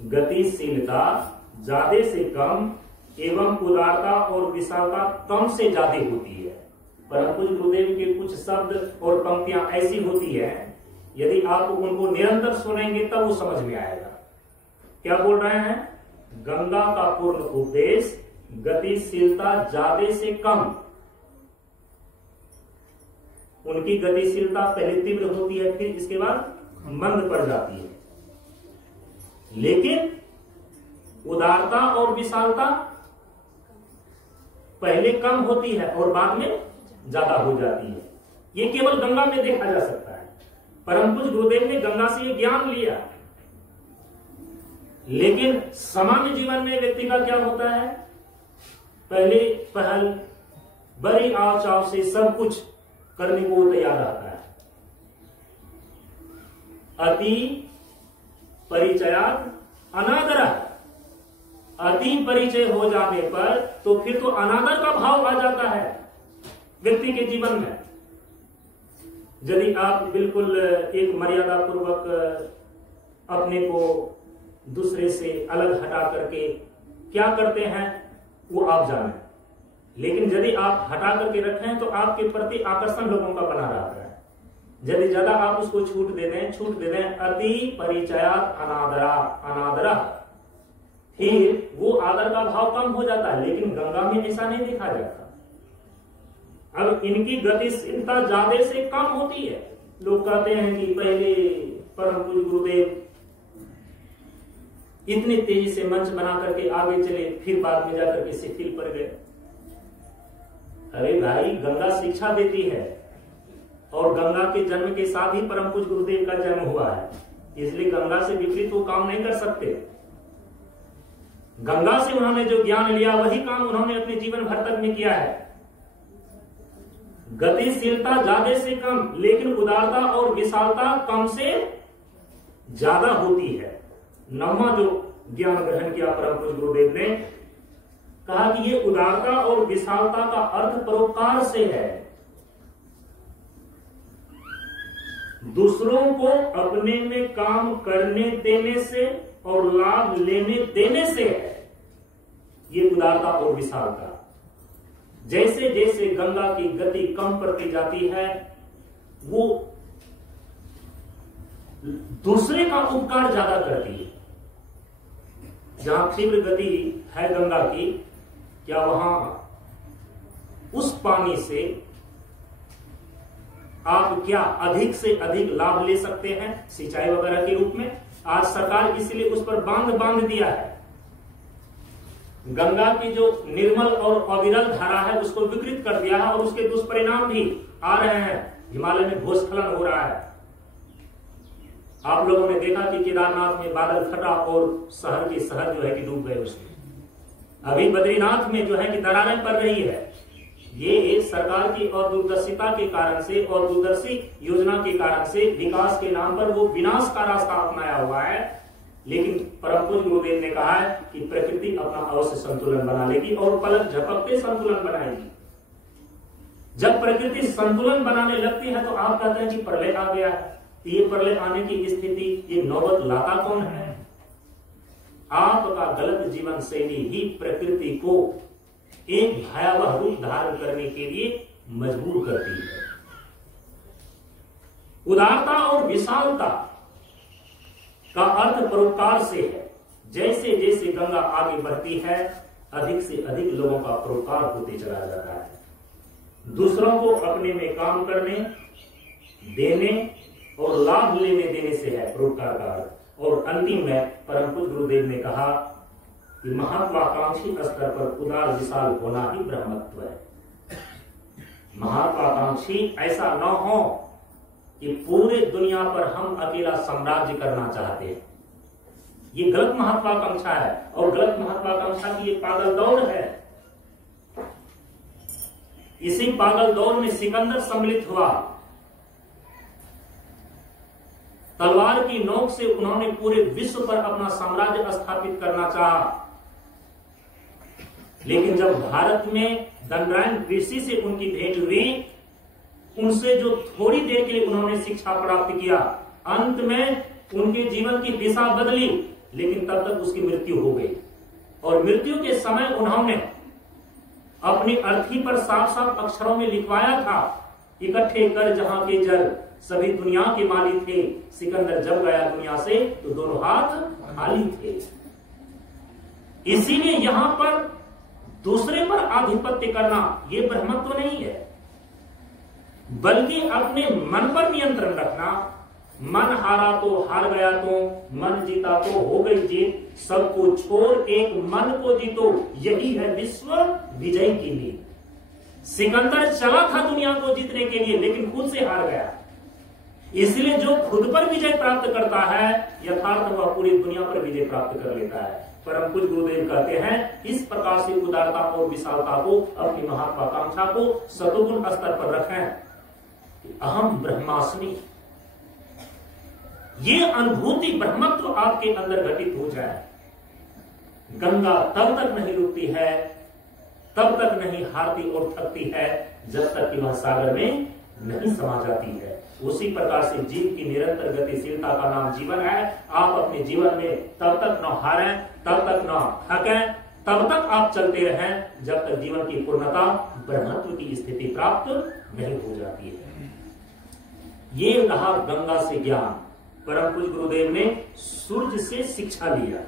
गतिशीलता ज्यादा से कम एवं उदारता और विशालता कम से ज्यादा होती है। परम पूज्य गुरुदेव के कुछ शब्द और पंक्तियां ऐसी होती है, यदि आप उनको निरंतर सुनेंगे तब वो समझ में आएगा। क्या बोल रहे हैं? गंगा का पूर्ण उपदेश गतिशीलता ज्यादा से कम। उनकी गतिशीलता पहले तीव्र होती है, फिर इसके बाद मंद पड़ जाती है। लेकिन उदारता और विशालता पहले कम होती है और बाद में ज्यादा हो जाती है। ये केवल गंगा में देखा जा सकता है। परम पूज्य गुरुदेव ने गंगा से ये ज्ञान लिया। लेकिन सामान्य जीवन में व्यक्ति का क्या होता है? पहले पहल बड़ी आव चाव से सब कुछ करने को वो तैयार रहता है। अति परिचयात अनादरः, अति परिचय हो जाने पर तो फिर तो अनादर का भाव आ जाता है व्यक्ति के जीवन में। यदि आप बिल्कुल एक मर्यादा पूर्वक अपने को दूसरे से अलग हटा करके क्या करते हैं वो आप जाने, लेकिन यदि आप हटा करके रखें तो आपके प्रति आकर्षण लोगों का बना रहता है। यदि ज्यादा आप उसको छूट दे दें, अति परिचयात अनादरा, अनादरा, फिर वो आदर का भाव कम हो जाता है। लेकिन गंगा में ऐसा नहीं देखा जाता। अब इनकी गतिशीलता ज्यादा से कम होती है। लोग कहते हैं कि पहले परम पूज्य गुरुदेव इतनी तेजी से मंच बना करके आगे चले, फिर बाद में जाकर के शिथिल पड़ गए। अरे भाई, गंगा शिक्षा देती है और गंगा के जन्म के साथ ही परम पूज्य गुरुदेव का जन्म हुआ है, इसलिए गंगा से विपरीत वो काम नहीं कर सकते। गंगा से उन्होंने जो ज्ञान लिया वही काम उन्होंने अपने जीवन भर तक में किया है। गतिशीलता ज्यादा से कम, लेकिन उदारता और विशालता कम से ज्यादा होती है। नौवां जो ज्ञान ग्रहण किया परम पूज्य गुरुदेव ने, कहा कि ये उदारता और विशालता का अर्थ परोपकार से है, दूसरों को अपने में काम करने देने से और लाभ लेने देने से है ये उदारता और विशालता। जैसे जैसे गंगा की गति कम पड़ती जाती है, वो दूसरे का उपकार ज्यादा करती है। जहां तीव्र गति है गंगा की, क्या वहां उस पानी से आप क्या अधिक से अधिक लाभ ले सकते हैं सिंचाई वगैरह के रूप में? आज सरकार इसलिए उस पर बांध दिया है। गंगा की जो निर्मल और अविरल धारा है उसको विकृत कर दिया है और उसके दुष्परिणाम भी आ रहे हैं। हिमालय में भूस्खलन हो रहा है। आप लोगों ने देखा कि केदारनाथ में बादल फटा और शहर के शहर जो है कि डूब गए उसमें। अभी बद्रीनाथ में जो है कि दरारें पड़ रही है। ये सरकार की और दूरदर्शिता के कारण से और दूरदर्शी योजना के कारण से विकास के नाम पर वो विनाश का रास्ता अपनाया हुआ है। लेकिन परम पूज्य गुरुदेव ने कहा है कि प्रकृति अपना अवश्य संतुलन बना लेगी और पलक झपकते संतुलन बनाएगी। जब प्रकृति संतुलन बनाने लगती है तो आप कहते हैं कि प्रलय आ गया है। ये प्रलय आने की स्थिति, ये नौबत लाता कौन है? आपका गलत जीवन शैली ही प्रकृति को एक भयावह रूप धारण करने के लिए मजबूर करती है। उदारता और विशालता का अर्थ परोपकार से है। जैसे जैसे गंगा आगे बढ़ती है, अधिक से अधिक लोगों का परोपकार होते चला जाता है। दूसरों को अपने में काम करने, देने और लाभ लेने देने से है परोपकार का अर्थ। और अंतिम में परम पूज्य गुरुदेव ने कहा कि महत्वाकांक्षी स्तर पर उदार विशाल होना ही ब्रह्मत्व है। महत्वाकांक्षी ऐसा न हो कि पूरे दुनिया पर हम अकेला साम्राज्य करना चाहते हैं। ये गलत महत्वाकांक्षा है और गलत महत्वाकांक्षा की ये पागल दौड़ है। इसी पागल दौड़ में सिकंदर सम्मिलित हुआ। तलवार की नोक से उन्होंने पूरे विश्व पर अपना साम्राज्य स्थापित करना चाहा, लेकिन जब भारत में दंडरायण ऋषि से उनकी भेंट हुई, उनसे जो थोड़ी देर के लिए उन्होंने शिक्षा प्राप्त किया, अंत में उनके जीवन की दिशा बदली, लेकिन तब तक उसकी मृत्यु हो गई। और मृत्यु के समय उन्होंने अपनी अर्थी पर साफ साफ अक्षरों में लिखवाया था, इकट्ठे कर जहां के जल, सभी दुनिया के मालिक थे। सिकंदर जब गया दुनिया से तो दोनों हाथ खाली थे। इसीलिए यहां पर दूसरे पर आधिपत्य करना यह ब्रह्मत्व नहीं है, बल्कि अपने मन पर नियंत्रण रखना। मन हारा तो हार गया, तो मन जीता तो हो गई जीत। सबको छोड़ एक मन को जीतो, यही है विश्व विजय की नीति। सिकंदर चला था दुनिया को जीतने के लिए, लेकिन खुद से हार गया। इसलिए जो खुद पर विजय प्राप्त करता है, यथार्थ वह पूरी दुनिया पर विजय प्राप्त कर लेता है। परम पूज्य गुरुदेव कहते हैं, इस प्रकार से उदारता और विशालता को, अपनी महत्वाकांक्षा को सतोगुण स्तर पर रखें। अहम ब्रह्मास्मि, ये अनुभूति ब्रह्मत्व आपके अंदर घटित हो जाए। गंगा तब तक नहीं रुकती है, तब तक नहीं हारती और थकती है, जब तक कि वह सागर में नहीं समा जाती है। उसी प्रकार से जीव की निरंतर गतिशीलता का नाम जीवन है। आप अपने जीवन में तब तक न हारें, तब तक न थकें, तब तक आप चलते रहें, जब तक जीवन की पूर्णता ब्रह्मत्व की स्थिति प्राप्त नहीं हो जाती है। ये रहा गंगा से ज्ञान। परम पूज्य गुरुदेव ने सूर्य से शिक्षा लिया।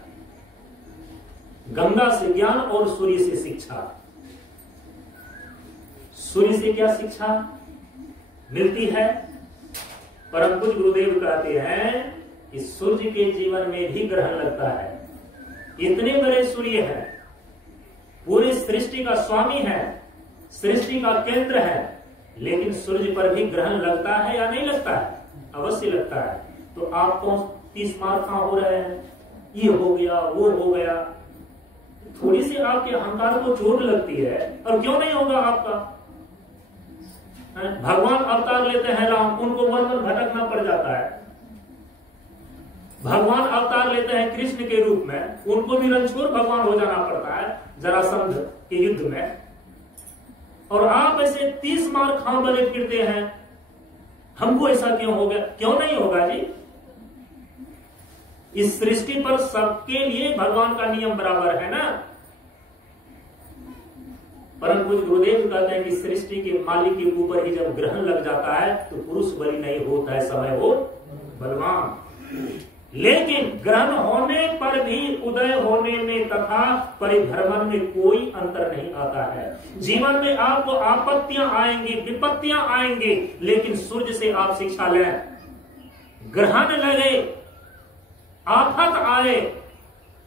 गंगा से ज्ञान और सूर्य से शिक्षा। सूर्य से क्या शिक्षा मिलती है? परम पूज्य गुरुदेव कहते हैं कि सूर्य के जीवन में भी ग्रहण लगता है। इतने बड़े सूर्य है, पूरी सृष्टि का स्वामी है, सृष्टि का केंद्र है, लेकिन सूर्य पर भी ग्रहण लगता है या नहीं लगता है? अवश्य लगता है। तो आप तो 30 मार कहां हो रहे हैं, ये हो गया, वो हो गया। थोड़ी सी आपके अहंकार को चोट लगती है, और क्यों नहीं होगा आपका? भगवान अवतार लेते हैं राम, उनको वन वन भटकना पड़ जाता है। भगवान अवतार लेते हैं कृष्ण के रूप में, उनको भी रणछोड़ भगवान हो जाना पड़ता है जरासंध के युद्ध में। और आप ऐसे 30 मार खां बने फिरते हैं। हमको ऐसा क्यों हो गया? क्यों नहीं होगा जी? इस सृष्टि पर सबके लिए भगवान का नियम बराबर है ना। परम पूज्य गुरुदेव कहते हैं कि सृष्टि के मालिक के ऊपर ही जब ग्रहण लग जाता है तो पुरुष बलि नहीं होता है, समय हो बलवान। लेकिन ग्रहण होने पर भी उदय होने में तथा परिभ्रमण में कोई अंतर नहीं आता है। जीवन में आपको आपत्तियां आएंगी, विपत्तियां आएंगी, लेकिन सूर्य से आप शिक्षा लें। ग्रहण लगे, आफत आए,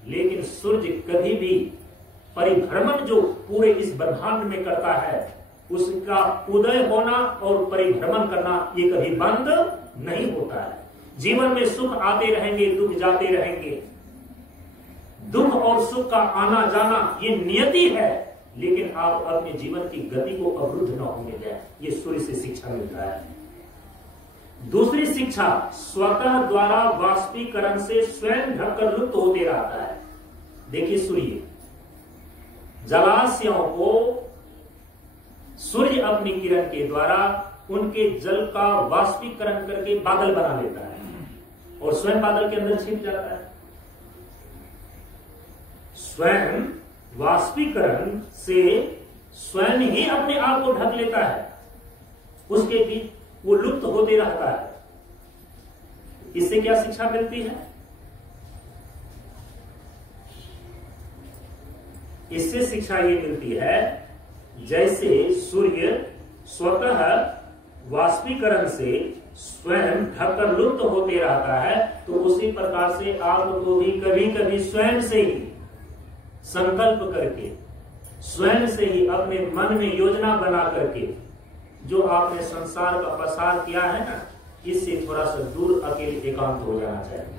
लेकिन सूर्य कभी भी परिभ्रमण जो पूरे इस ब्रह्मांड में करता है, उसका उदय होना और परिभ्रमण करना ये कभी बंद नहीं होता है। जीवन में सुख आते रहेंगे, दुख जाते रहेंगे। दुख और सुख का आना जाना ये नियति है, लेकिन आप अपने जीवन की गति को अवरुद्ध न होने दें। ये सूर्य से शिक्षा मिलता है। दूसरी शिक्षा, स्वतः द्वारा वाष्पीकरण से स्वयं ढककर लुप्त होते रहता है। देखिए, सूर्य जलाशयों को सूर्य अपनी किरण के द्वारा उनके जल का वाष्पीकरण करके बादल बना लेता है और स्वयं बादल के अंदर छिप जाता है। स्वयं वाष्पीकरण से स्वयं ही अपने आप को ढक लेता है, उसके बीच वो लुप्त होते रहता है। इससे क्या शिक्षा मिलती है? इससे शिक्षा ये मिलती है, जैसे सूर्य स्वतः वाष्पीकरण से स्वयं ढककर लुप्त होते रहता है, तो उसी प्रकार से आपको भी कभी कभी स्वयं से ही संकल्प करके, स्वयं से ही अपने मन में योजना बना करके जो आपने संसार का प्रसार किया है ना, इससे थोड़ा सा दूर अकेले एकांत हो जाना चाहिए।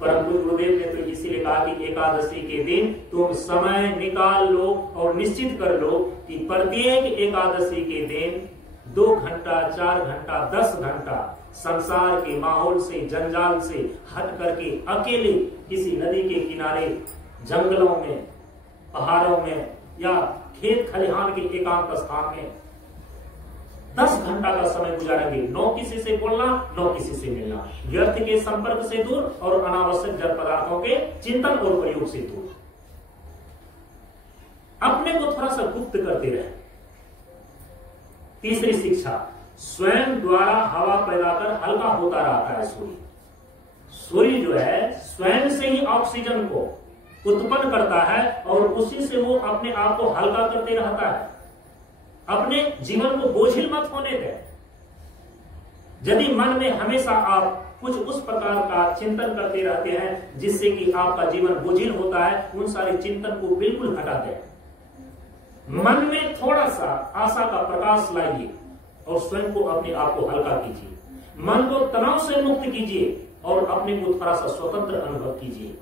परम पूज्य गुरुदेव ने तो इसीलिए कहा कि एकादशी के दिन तुम समय निकाल लो और निश्चित कर लो कि प्रत्येक एकादशी के दिन 2 घंटा, 4 घंटा, 10 घंटा संसार के माहौल से, जंजाल से हट करके अकेले किसी नदी के किनारे, जंगलों में, पहाड़ों में या खेत खलिहान के एकांत स्थान में 10 घंटा का समय गुजारेंगे। न किसी से बोलना, न किसी से मिलना, व्यर्थ के संपर्क से दूर और अनावश्यक जड़ पदार्थों के चिंतन और प्रयोग से दूर, अपने को थोड़ा सा गुप्त करते रहे। तीसरी शिक्षा, स्वयं द्वारा हवा पैदा कर हल्का होता रहता है सूर्य। सूर्य जो है स्वयं से ही ऑक्सीजन को उत्पन्न करता है और उसी से वो अपने आप को हल्का करते रहता है। अपने जीवन को बोझिल मत होने दें। यदि मन में हमेशा आप कुछ उस प्रकार का चिंतन करते रहते हैं जिससे कि आपका जीवन बोझिल होता है, उन सारे चिंतन को बिल्कुल हटा दें। मन में थोड़ा सा आशा का प्रकाश लाइए और स्वयं को, अपने आप को हल्का कीजिए। मन को तनाव से मुक्त कीजिए और अपने को थोड़ा सा स्वतंत्र अनुभव कीजिए।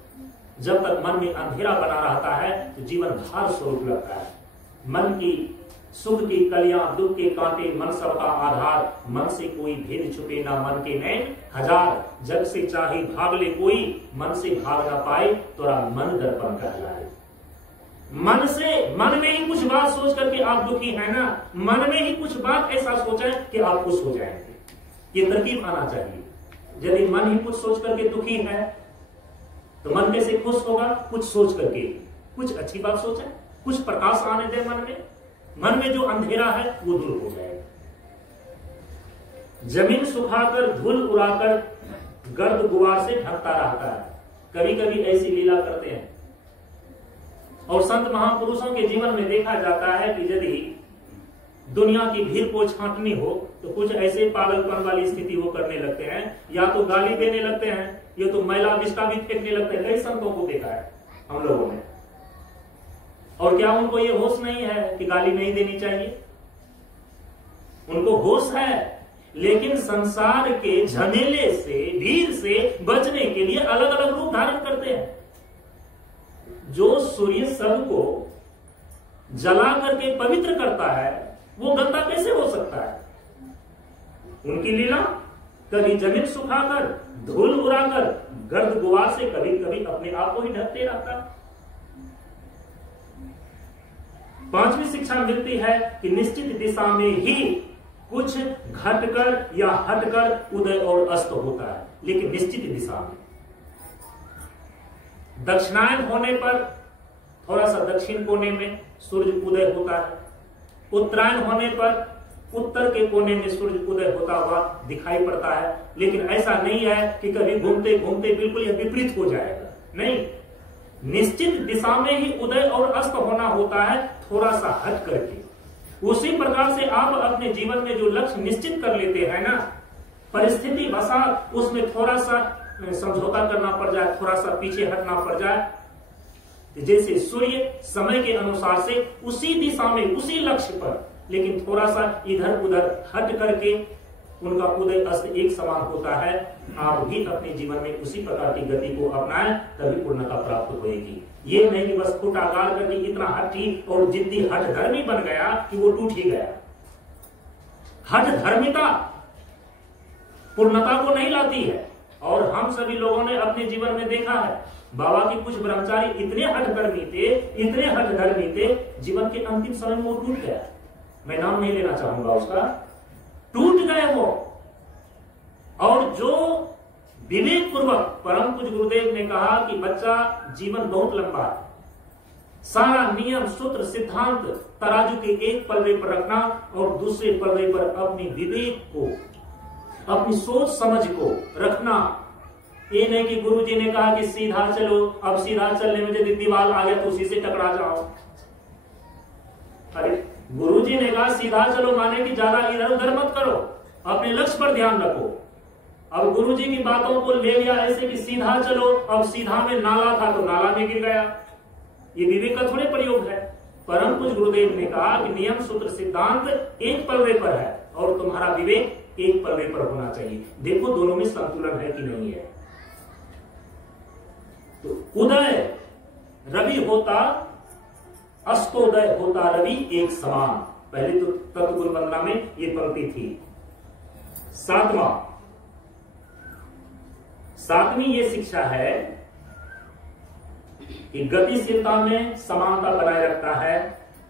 जब तक मन में अंधेरा बना रहता है तो जीवन भार स्वरूप लगता है। मन की सुख की कलियां, दुख के कांटे, मन सबका आधार, मन से कोई भेद छुपे ना मन के नैन हजार, जग से चाहे भाग ले कोई, मन से भाग ना पाए तोरा मन दर्पण कहलाए। मन में ही कुछ बात सोच करके आप दुखी है ना, मन में ही कुछ बात ऐसा सोचें कि आप खुश हो जाएंगे। ये तरकीब आना चाहिए। यदि मन ही कुछ सोच करके दुखी है तो मन कैसे खुश होगा? कुछ सोच करके, कुछ अच्छी बात सोचें, कुछ प्रकाश आने दें मन में। मन में जो अंधेरा है वो दूर हो जाएगा। जमीन सुखाकर, धूल उड़ाकर, गर्द गुबार से ढकता रहता है। कभी कभी ऐसी लीला करते हैं और संत महापुरुषों के जीवन में देखा जाता है कि यदि दुनिया की भीड़ को छांटनी हो तो कुछ ऐसे पागलपन वाली स्थिति वो करने लगते हैं, या तो गाली देने लगते हैं या तो मैला बिस्टा भी फेंकने लगते हैं। कई संतों को देखा है हम लोगों ने। और क्या उनको ये होश नहीं है कि गाली नहीं देनी चाहिए? उनको होश है, लेकिन संसार के झमेले से, भीड़ से बचने के लिए अलग अलग रूप धारण करते हैं। जो सूर्य सबको जला करके पवित्र करता है वो गंदा कैसे हो सकता है? उनकी लीला कभी जमीन सुखाकर, धूल उड़ाकर, गर्द गुबार से कभी कभी अपने आप को ही ढकते रहता है। पांचवी शिक्षा मिलती है कि निश्चित दिशा में ही कुछ घटकर या हटकर उदय और अस्त होता है, लेकिन निश्चित दिशा में। दक्षिणायन होने पर थोड़ा सा दक्षिण कोने में सूर्य उदय होता है। उत्तरायण होने पर उत्तर के कोने में सूर्य उदय होता हुआ दिखाई पड़ता है। लेकिन ऐसा नहीं है कि कभी घूमते घूमते बिल्कुल यह विपरीत हो जाएगा, नहीं। निश्चित दिशा में ही उदय और अस्त होना होता है, थोड़ा सा हट करके। उसी प्रकार से आप अपने जीवन में जो लक्ष्य निश्चित कर लेते हैं ना, परिस्थिति वसात उसमें थोड़ा सा समझौता करना पड़ जाए, थोड़ा सा पीछे हटना पड़ जाए, जैसे सूर्य समय के अनुसार से उसी दिशा में, उसी लक्ष्य पर, लेकिन थोड़ा सा इधर उधर हट करके उनका उदय अस्त एक समान होता है। आप भी अपने जीवन में उसी प्रकार की गति को अपनाएं, तभी पूर्णता प्राप्त होगी। ये नहीं कि बस फूटा गाड़ करके इतना हटी और जिद्दी हठ धर्मी बन गया कि वो टूट ही गया। हठ धर्मिता पूर्णता को नहीं लाती है। और हम सभी लोगों ने अपने जीवन में देखा है, बाबा के कुछ ब्रह्मचारी इतने हठधर्मी थे, इतने हठधर्मी थे, जीवन के अंतिम समय में वो टूट गया। मैं नाम नहीं लेना चाहूंगा उसका, टूट गए वो। और जो विवेक पूर्वक, परम पूज्य गुरुदेव ने कहा कि बच्चा जीवन बहुत लंबा है, सारा नियम सूत्र सिद्धांत तराजू के एक पलड़े पर रखना और दूसरे पलड़े पर अपनी विवेक को, अपनी सोच समझ को रखना। ये नहीं कि गुरुजी ने कहा कि सीधा चलो, अब सीधा चलने में यदि दीवार आ गया तो उसी से टकरा जाओ। अरे गुरुजी ने कहा सीधा चलो माने कि ज्यादा इधर उधर मत करो, अपने लक्ष्य पर ध्यान रखो। अब गुरुजी की बातों को ले लिया ऐसे कि सीधा चलो, अब सीधा में नाला था तो नाला में गिर गया, ये विवेक का थोड़े प्रयोग है। परम पूज्य गुरुदेव ने कहा कि नियम सूत्र सिद्धांत एक पलड़े पर है और तुम्हारा विवेक एक पलड़े पर होना चाहिए। देखो दोनों में संतुलन है कि नहीं है। तो उदय रवि होता, अस्तोदय होता रवि एक समान। पहले तो तत्व गुरु वंदना में ये पंक्ति थी। सातवीं ये शिक्षा है कि गतिशीलता में समानता बनाए रखता है,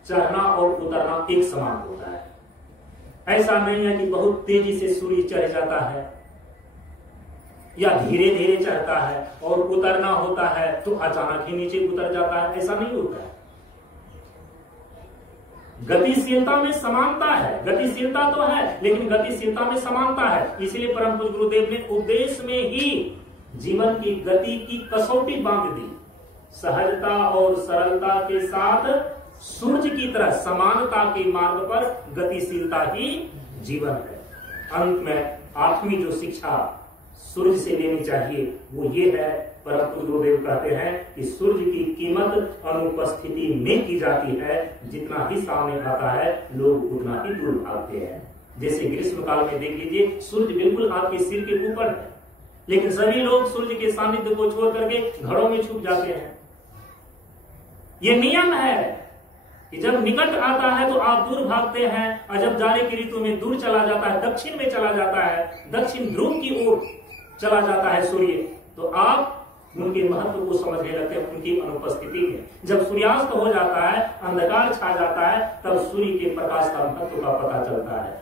चढ़ना और उतरना एक समान होता है। ऐसा नहीं है कि बहुत तेजी से सूर्य चढ़ जाता है या धीरे धीरे चढ़ता है और उतरना होता है तो अचानक ही नीचे उतर जाता है, ऐसा नहीं होता है। गतिशीलता में समानता है, गतिशीलता तो है लेकिन गतिशीलता में समानता है। इसलिए परम पूज्य गुरुदेव ने उपदेश में ही जीवन की गति की कसौटी बांध दी। सहजता और सरलता के साथ सूर्य की तरह समानता के मार्ग पर गतिशीलता ही जीवन है। अंत में आठवीं जो शिक्षा सूर्य से लेनी चाहिए वो ये है, परम पूज्य गुरुदेव कहते हैं कि सूर्य की कीमत अनुपस्थिति में की जाती है। जितना ही सामने आता है लोग उतना ही दूर भागते हैं। जैसे ग्रीष्म काल में देख लीजिए, सूर्य बिल्कुल आपके सिर के ऊपर है लेकिन सभी लोग सूर्य के सानिध्य को छोड़ करके घरों में छुप जाते हैं। ये नियम है कि जब निकट आता है तो आप दूर भागते हैं और जब जाड़े की ऋतु में दूर चला जाता है, दक्षिण में चला जाता है, दक्षिण ध्रुव की ओर चला जाता है सूर्य, तो आप उनके महत्व को समझने लगते हैं उनकी अनुपस्थिति में। जब सूर्यास्त हो जाता है, अंधकार छा जाता है, तब सूर्य के प्रकाश का महत्व का पता चलता है।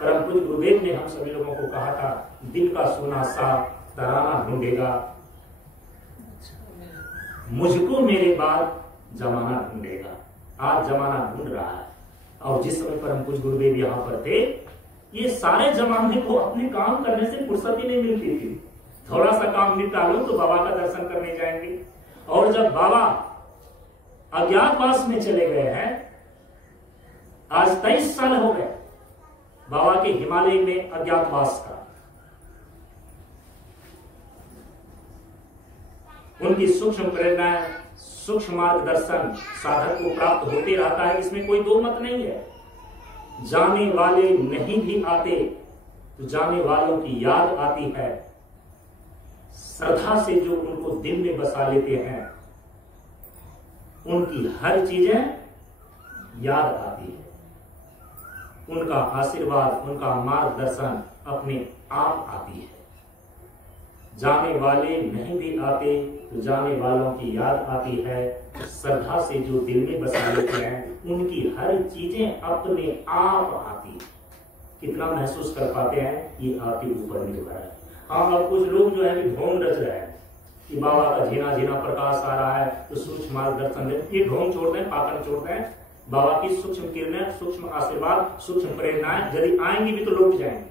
परम पूज्य गुरुदेव ने हम सभी लोगों को कहा था, दिल का सोना सा तराना ढूंढेगा, मुझको मेरे बाद जमाना ढूंढेगा। आज जमाना ढूंढ रहा है और जिस समय परम पूज्य गुरुदेव यहाँ पर थे, ये सारे जमाने को अपने काम करने से फुर्सत ही नहीं मिलती थी। थोड़ा सा काम निपटा लो तो बाबा का दर्शन करने जाएंगे। और जब बाबा अज्ञातवास में चले गए हैं, आज 23 साल हो गए बाबा के हिमालय में अज्ञातवास का। उनकी सूक्ष्म प्रेरणाएं, सूक्ष्म मार्गदर्शन साधक को प्राप्त होते रहता है, इसमें कोई दो मत नहीं है। जाने वाले नहीं भी आते तो जाने वालों की याद आती है। श्रद्धा से जो उनको दिल में बसा लेते हैं उनकी हर चीजें याद आती है। उनका आशीर्वाद, उनका मार्गदर्शन अपने आप आती है। जाने वाले नहीं भी आते तो जाने वालों की याद आती है। श्रद्धा से जो दिल में बसा लेते हैं उनकी हर चीजें अपने आप आती है। कितना महसूस कर पाते हैं ये आपके ऊपर निर्भर है। हाँ, अब कुछ लोग जो है ढोंग रच रहे हैं कि बाबा का झीना झीना प्रकाश आ रहा है तो सूक्ष्म मार्गदर्शन, ये ढोंग छोड़ते हैं, पाखंड छोड़ते हैं। बाबा की सूक्ष्म किरणें, सूक्ष्म आशीर्वाद, सूक्ष्म प्रेरणाएं यदि आएंगी भी तो लौट जाएंगे।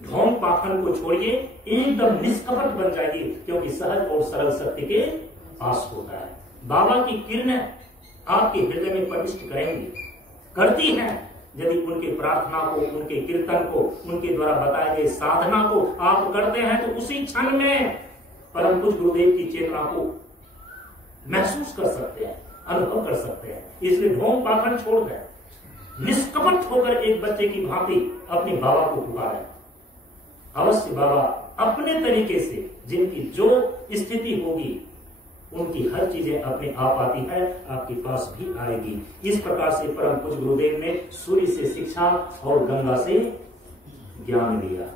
ढोंग पाखंड को छोड़िए, एकदम निष्कपट बन जाइए, क्योंकि सहज और सरल सत्य के पास होता है। बाबा की किरणें आपके हृदय में प्रविष्ट करेंगी, करती हैं यदि उनके प्रार्थना को, उनके कीर्तन को, उनके द्वारा बताए गए साधना को आप करते हैं तो उसी क्षण में परम पूज्य गुरुदेव की चेतना को महसूस कर सकते हैं, अनुभव कर सकते हैं। इसलिए ढोंग पाखंड छोड़ दें, निष्कपट होकर एक बच्चे की भांति अपने बाबा को पुकारें। अवश्य बाबा अपने तरीके से जिनकी जो स्थिति होगी उनकी हर चीजें अपने आप आती है, आपके पास भी आएगी। इस प्रकार से परम पूज्य गुरुदेव ने सूर्य से शिक्षा और गंगा से ज्ञान दिया।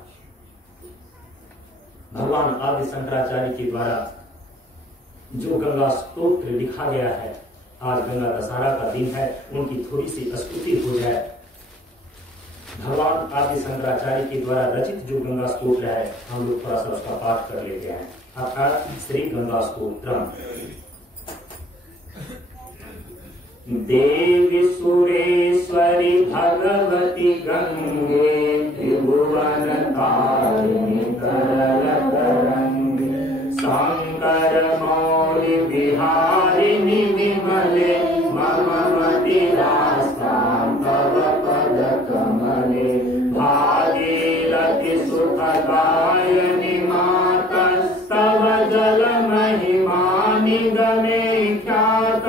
भगवान आदि शंकराचार्य के द्वारा जो गंगा स्तोत्र लिखा गया है, आज गंगा दशहरा का दिन है, उनकी थोड़ी सी स्तुति हो जाए। भगवान आदि शंकराचार्य के द्वारा रचित जो गंगा स्तोत्र है, हम लोग थोड़ा सा उसका पाठ कर लेते हैं। अर्थात श्री गंगा स्तोत्रम। देवी सुरेश्वरी भगवती गंगे त्रिभुवन तारिणी तरल तरंगे शंकर मौली बिहारिणी विमले मम मतिरास्तां तव पद कमले भागीरथी सुखदायिनी मातस्तव जल महिमा निगमे ख्यात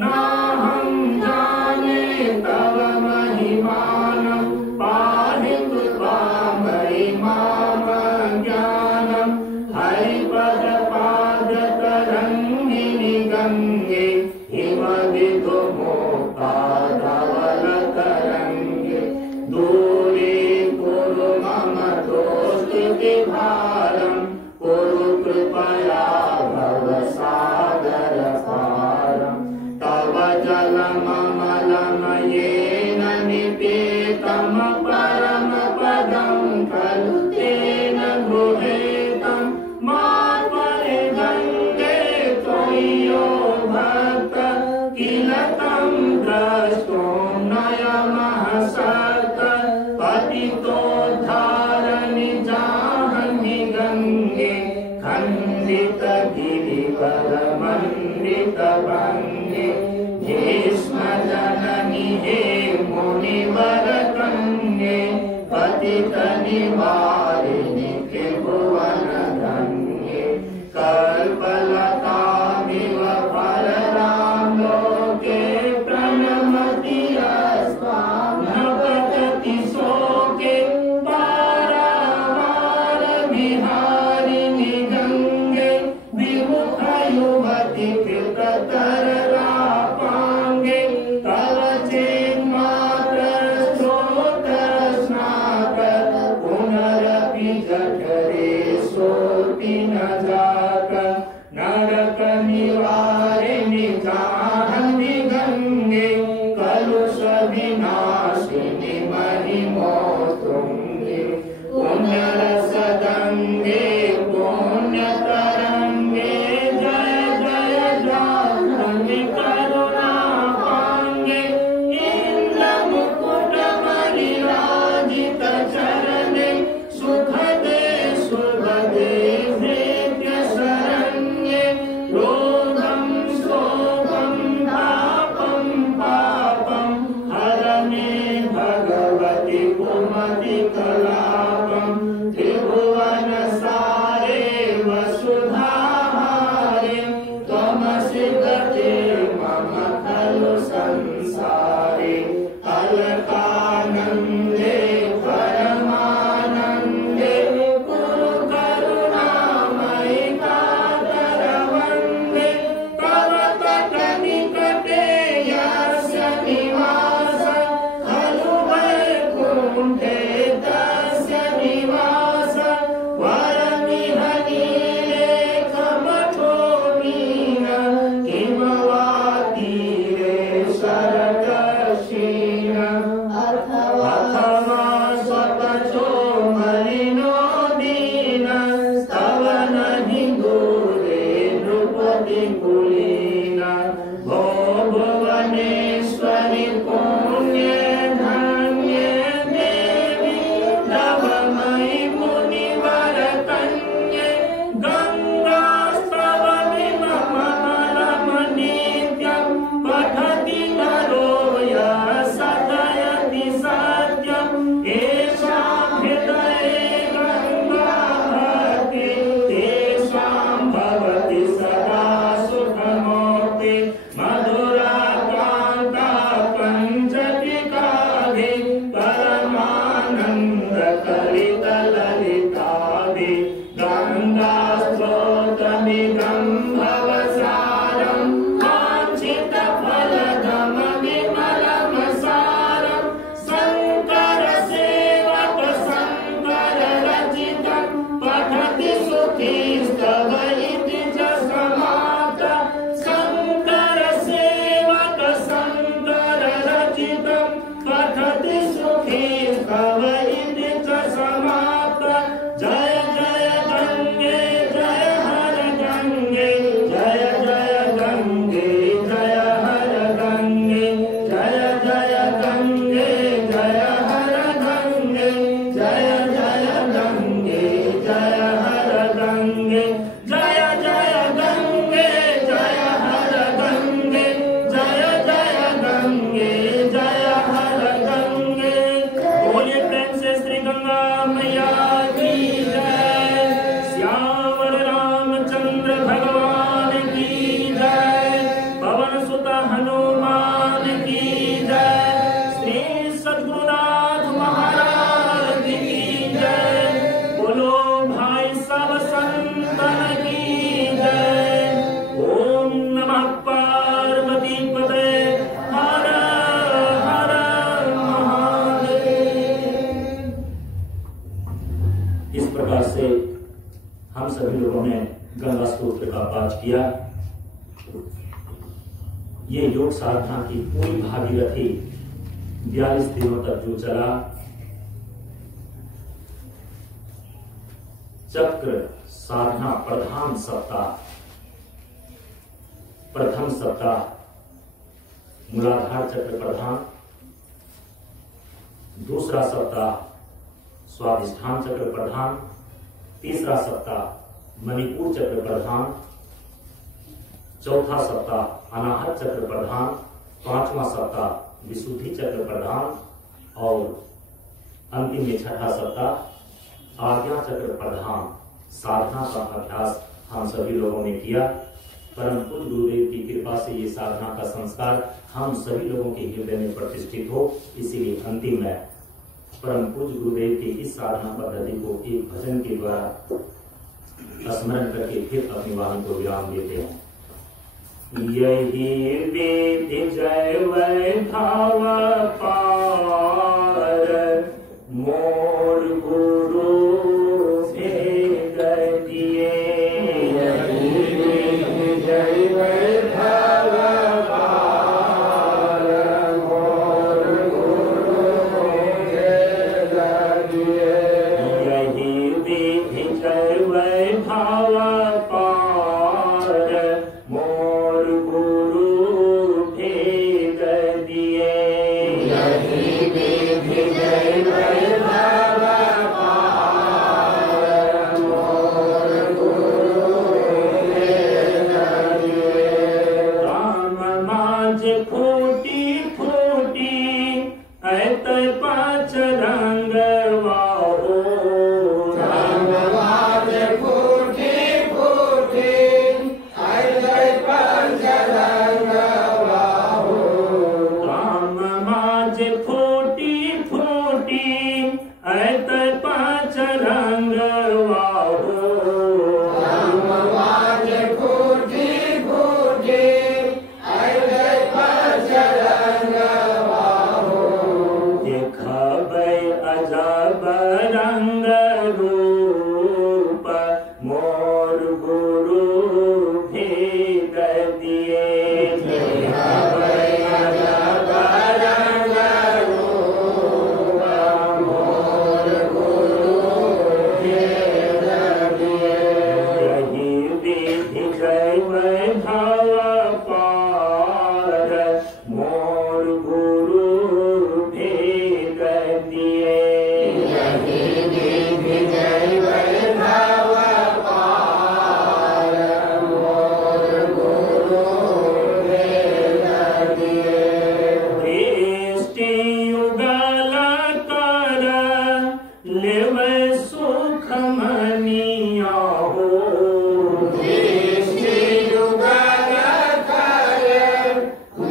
नाहं जाने तव महिमानं पाहि कृपामयि माम ज्ञानं हरिपद पाद तरंगिनी गंगे हिमविदु मोक्ता धवल तरंगे दूरे कुरु मम दोषिति भारं कुरु कृपया भव सागर पारं तव जलममलं येन निपेतं परम पदं खलु तेन गृहीतं मात्मने गंगे त्वय्यो भक्त किल तं द्रष्टुं नयमः सत् पतितोद्धारनि जाहन्नि गंगे खंडित गिरिवर मंडित भंगे भीष्म जननी हे मुनिवर कन्ये पतित निवारिणि त्रिभुवन गंगे कल्पलतामिव फलदां लोके प्रणमति अस्मां न पतति शोके पारावार विहारिणि गंगे विमुख युवति कृततरलापाङ्गे तव चेन्मात्र स्रोतस्नात पुनरपि जठरे सोऽपि न जात नरक निवारिणि जाहन्नि गंगे कलुष विनाशिनि महिमोत्तुङ्गे पुण्यरस गंगे पुण्यतरंगे जय जय जाह्नवी करुणा पांगे इंद्रमुकुट मणिराजित चरणे सुखदे सुभदे हृद्य शरण्ये रोगं शोकं तापं पापं हरणे भगवति कुमति कलापं त्रिभुवन सारे वसुधाहारे त्वमसि गते मम खलु संसारे अलकानन्दे परमानन्दे कुरु करुणामयि कातरवन्दे तव तटनिकटे यस्य निवास खलु वैकुण्ठे तस्य निवास वरमिह नीलेखमठोमीन किं वा तीरे शरदर्शिन अथवा स्वपचो मलिनो दीनस्तव नहि दूरे नृपति कुलीन भो भुवनेश्वरि पुण्ये धन्ये देवी तव मयि मुनिवर कन्ये गंगास्तव विमलमलं नित्यं पठति नरो यः सदयति सत्यं येषां हृदये गंगा भक्ति तेषां भवति सदा सुखमोक्ति मधुराकान्ता पञ्चटिकाभि परमानन्दकलितललिताभि गङ्गास्त्रोतमिदं भवसारं वाञ्छितफलदं विमलं सारं शङ्करसेवक शङ्कररचितं पठति सुखीस्तव इति च समाप्ता शङ्करसेवक शङ्कररचितं पठति सुखीस्तव इति च समाप्ता जय जय गंगे जय हर गंगे जय जय गंगे जय हर गंगे प्रकार से हम सभी लोगों ने गंगा स्तोत्र का पाठ किया। ये योग साधना की पूरी भागीरथी 42 दिनों तक जो चला, चक्र साधना प्रधान सप्ताह, प्रथम सप्ताह मूलाधार चक्र प्रधान, दूसरा सप्ताह स्वाधिष्ठान चक्र प्रधान, तीसरा सप्ताह मणिपुर चक्र प्रधान, चौथा सप्ताह अनाहत चक्र प्रधान, पांचवा सप्ताह विशुद्धि चक्र प्रधान और अंतिम में छठा सप्ताह आज्ञा चक्र प्रधान साधना का अभ्यास हम सभी लोगों ने किया। परम पूज्य गुरुदेव की कृपा से ये साधना का संस्कार हम सभी लोगों के हृदय में प्रतिष्ठित हो, इसीलिए अंतिम में परम पूज्य गुरुदेव की इस साधना पद्धति को एक भजन के द्वारा स्मरण करके फिर अपनी वाणी को विराम देते हैं। यही विधि जय वैभाव पार, मोर गुरु भेद दिए। यही विधि जय वैभाव पार, मोर गुरु भेद दिए। यही विधि जय वैभाव पार, मोर गुरु भेद दिए। यही विधि जय वैभाव पार, मोर गुरु भेद दिए। राम माज फूटी फूटी ऐत पाँच रंग वाहो। राम माज फूटी फूटी ऐत पाँच रंग वाहो। राम माज फूटी फूटी ऐत पाँच रंग वाहो। राम माज फूटी फूटी ऐत पाँच रंग वाहो। देखबै अजब रंग रूप, मोर गुरु भेद दिए। देखबै अजब रंग रूप, मोर गुरु भेद दिए। यही विधि जय वैभाव पार, मोर गुरु भेद दिए। यही विधि जय वैभाव पार, मोर गुरु भेद दिए। दृष्टि युगल कर लेवै सुख मनिया हो। दृष्टि युगल कर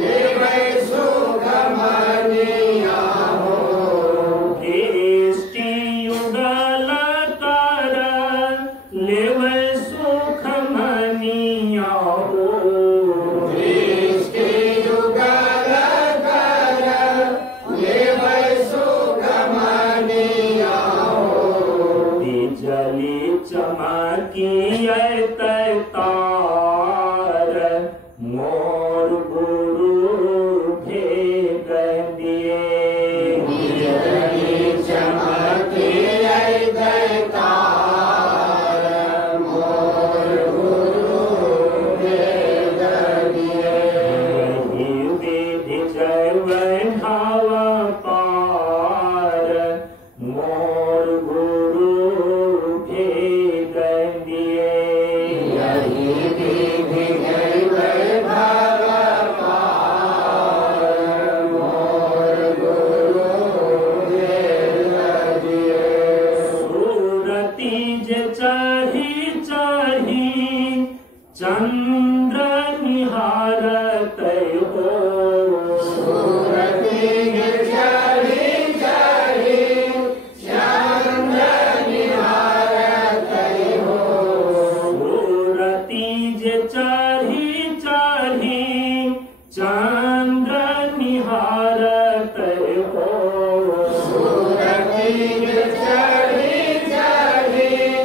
लेवै सुख मनिया हो। दृष्टि युगल कर लेवै सुख मनिया हो। दृष्टि युगल कर लेवै सुख मनिया हो। बिजली चमकिए तार, मोर गुरु भेद दिए। बिजली चमकिए तार, मोर गुरु भेद दिए। यही विधि जय वैभाव पार, मोर गुरु भेद दिए। यही विधि जय वैभाव पार, मोर गुरु भेद दिए। सूरती जे चढ़ी चढ़ी चंद्र निहारत हो। सूरती जे चढ़ी चढ़ी चंद्र निहारत हो। सूरती जे चढ़ी चढ़ी चंद्र निहारत हो। सूरती जे चढ़ी चढ़ी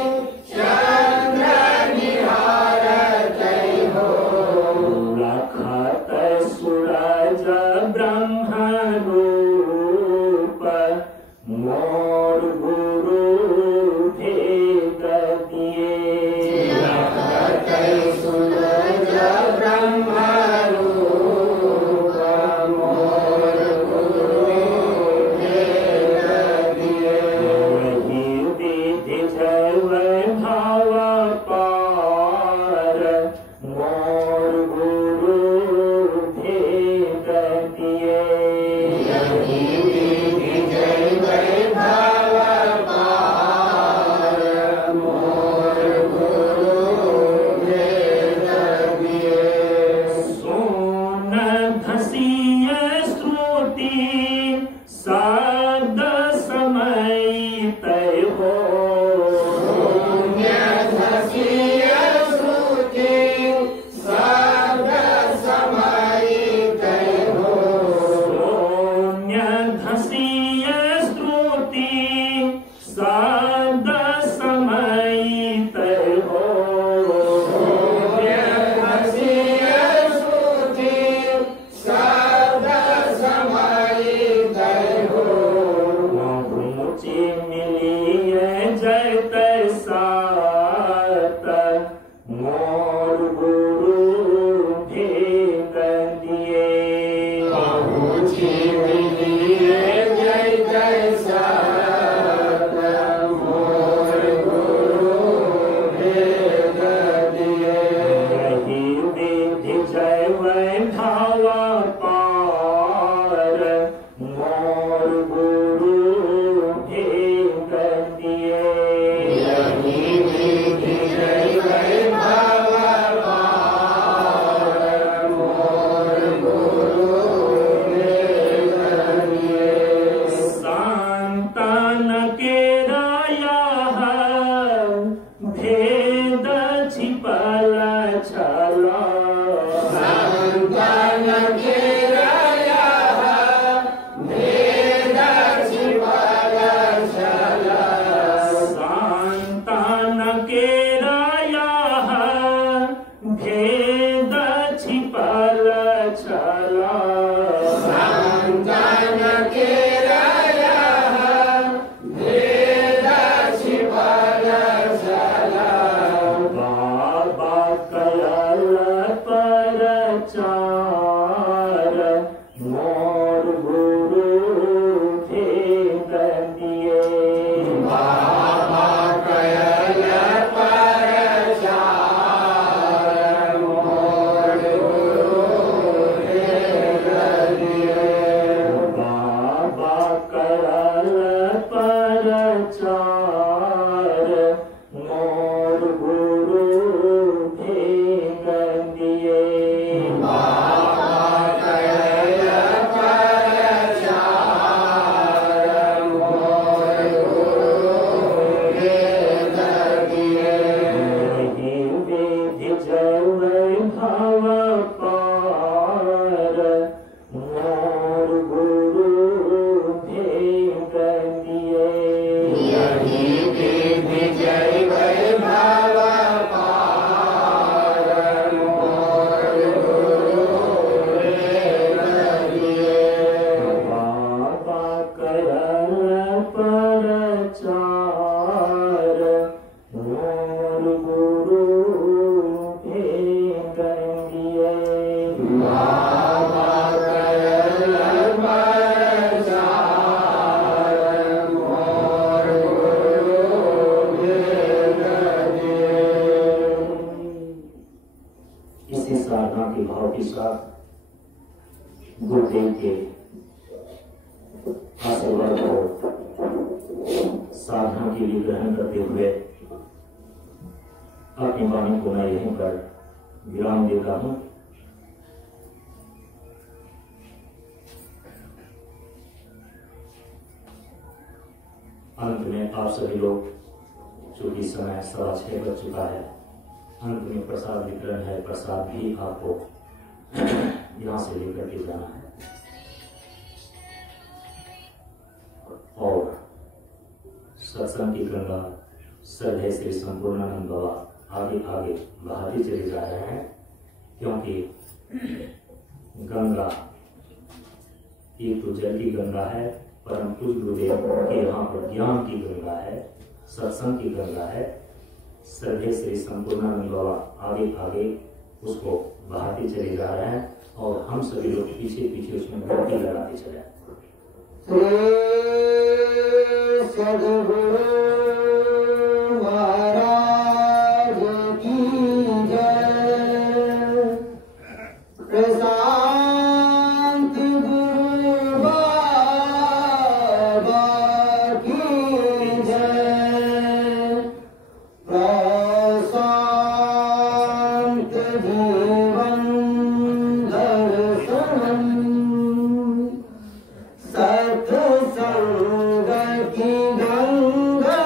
और गुरु इसी साधना के भाव के साथ गुरुदेव के आशीर्वाद को साधना के लिए ग्रहण करते हुए अपनी वाणी को मैं यहीं पर विराम देता हूं। अंत में आप सभी लोग, चूंकि समय 6:15 बज चुका है, अंत में प्रसाद वितरण है। प्रसाद भी आपको यहां से लेकर के जाना है और सत्संग की गंगा श्रद्धे श्री संपूर्णानंद बाबा आगे आगे बहाते चले जा रहे हैं, क्योंकि गंगा एक तो जल की गंगा है, परम पूज्य गुरुदेव के यहाँ पर ज्ञान की गंगा है, सत्संग की गंगा है। श्रद्धे श्री संपूर्णानंद बाबा आगे आगे उसको बहाते चले जा रहे हैं और हम सभी लोग पीछे पीछे उसमें डुबकी लगाते चले। सद्गुरु महाराज की जय। प्रशांत गुरु बाबा की जय। प्रशांत जीवन दर्शन सत्संग की गंगा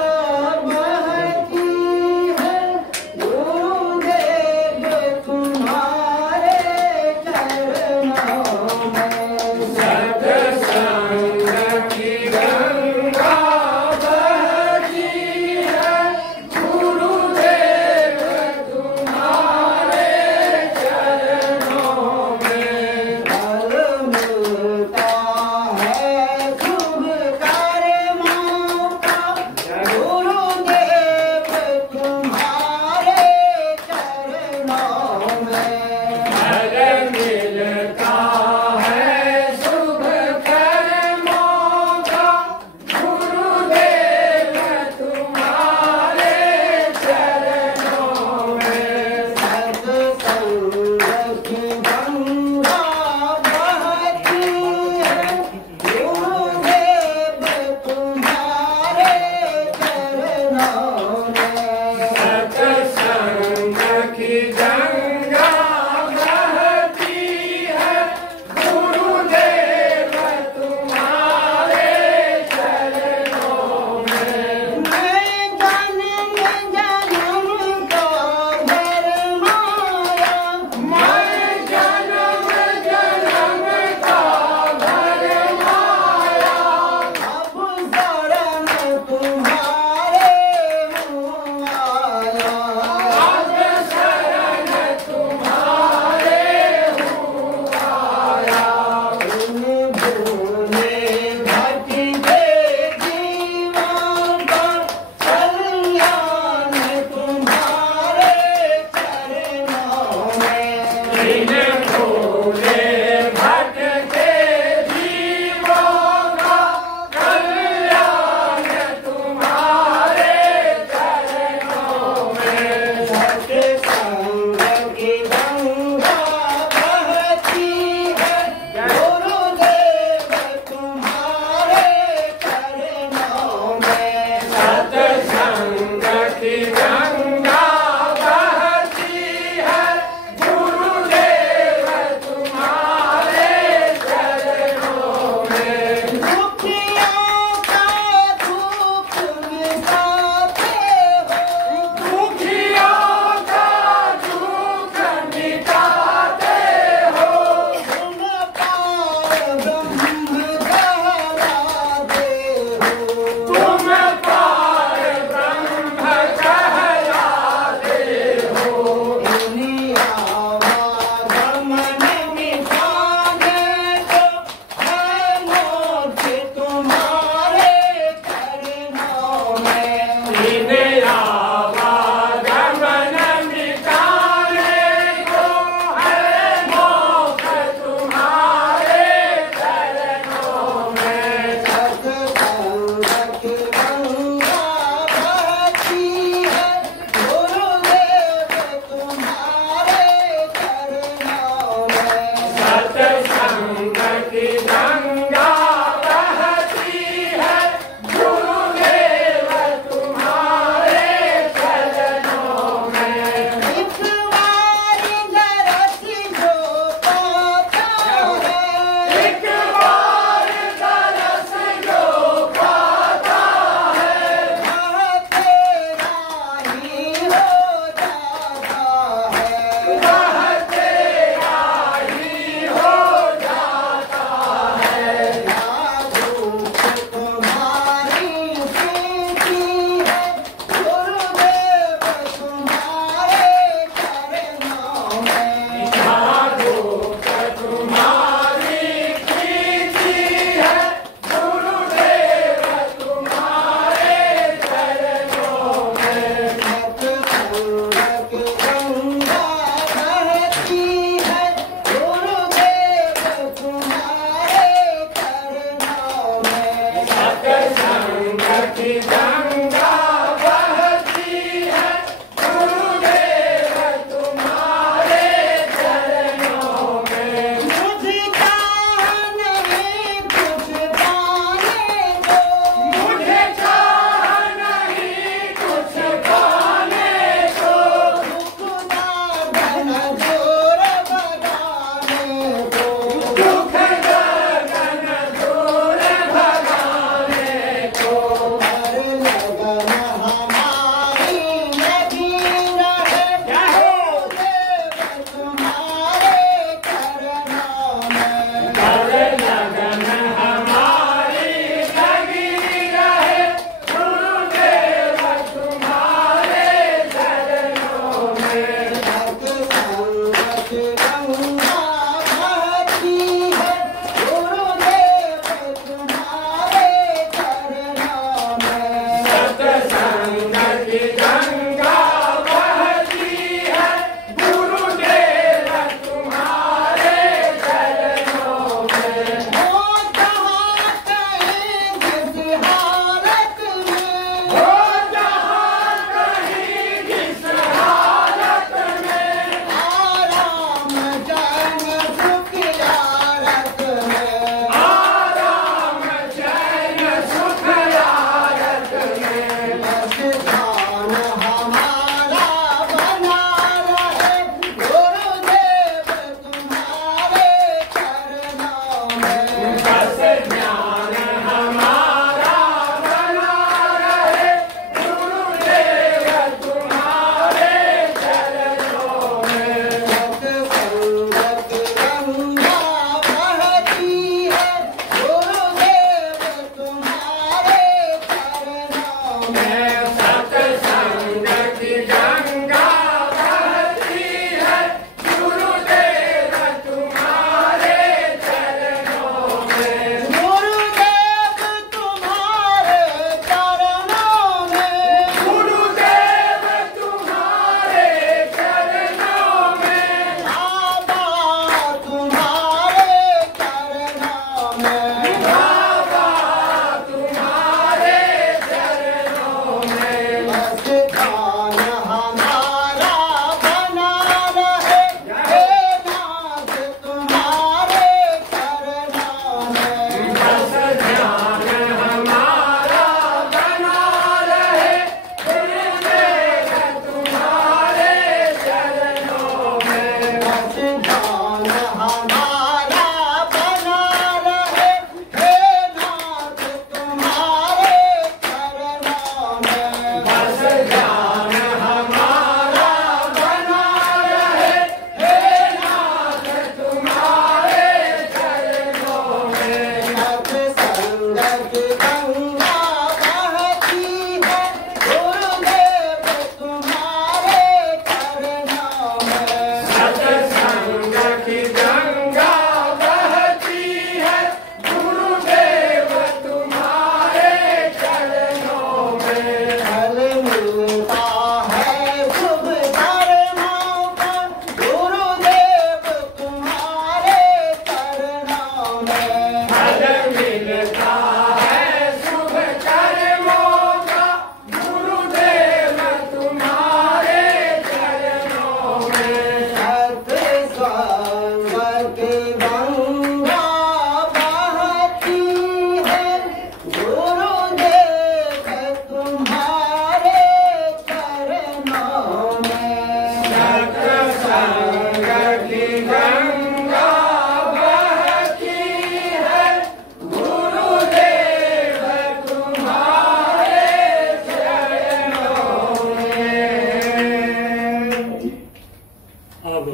अब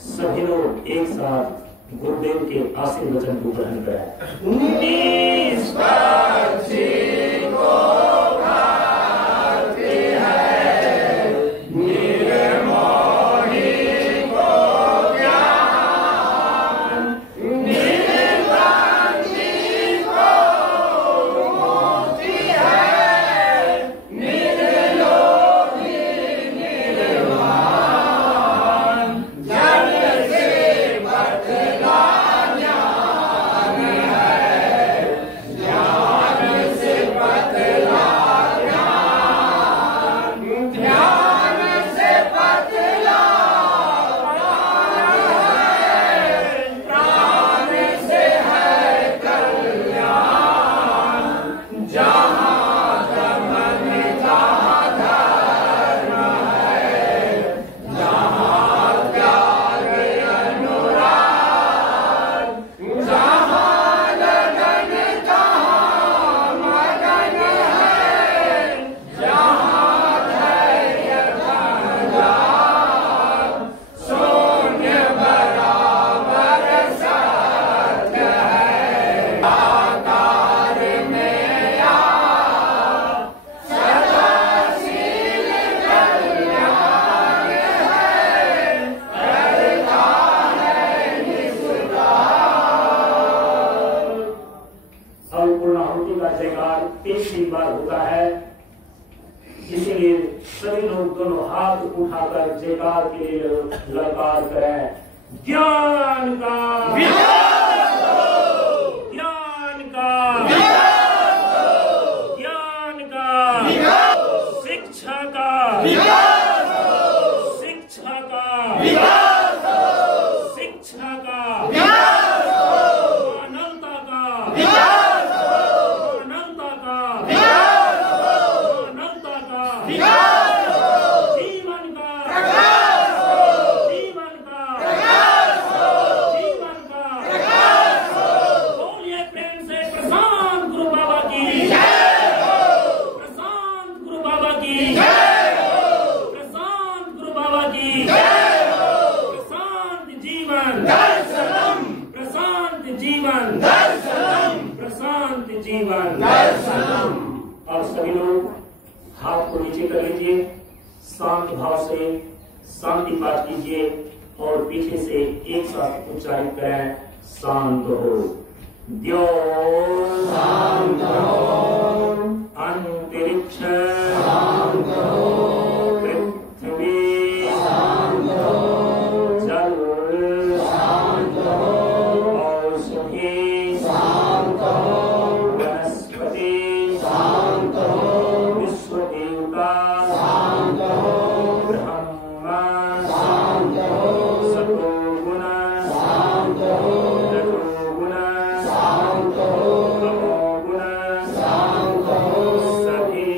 सभी लोग एक साथ गुरुदेव के आशीर्वचन को ग्रहण करें। जयकार 3 बार होता है, इसीलिए सभी लोग दोनों हाथ उठाकर जयकार के लिए ललकार करें। ज्ञान का ज्ञान का ज्ञान का शिक्षा का शिक्षा का शिक्षा का मानवता का मानवता का मानवता का जीवन का जीवन का जीवन का। बोलिए प्रेम से प्रशांत गुरु बाबा की प्रशांत गुरु बाबा की प्रशांत गुरु बाबा की प्रशांत जीवन प्रशांत जीवन प्रशांत जीवन। और सभी लोग हाथ को नीचे कर लीजिए, शांत भाव से शांति पाठ कीजिए और पीछे से एक साथ उच्चारित करें, शांत हो। द्यो शांत हो, अंतरिक्ष शांत हो, पृथ्वी शांत हो, जल शांत हो, औषधि शांत हो, वनस्पति शांत हो, विश्व देवता शांत हो, ब्रह्मा शांत हो, सतोगुण शांत हो, रजोगुण शांत हो, तमोगुण शांत हो, सभी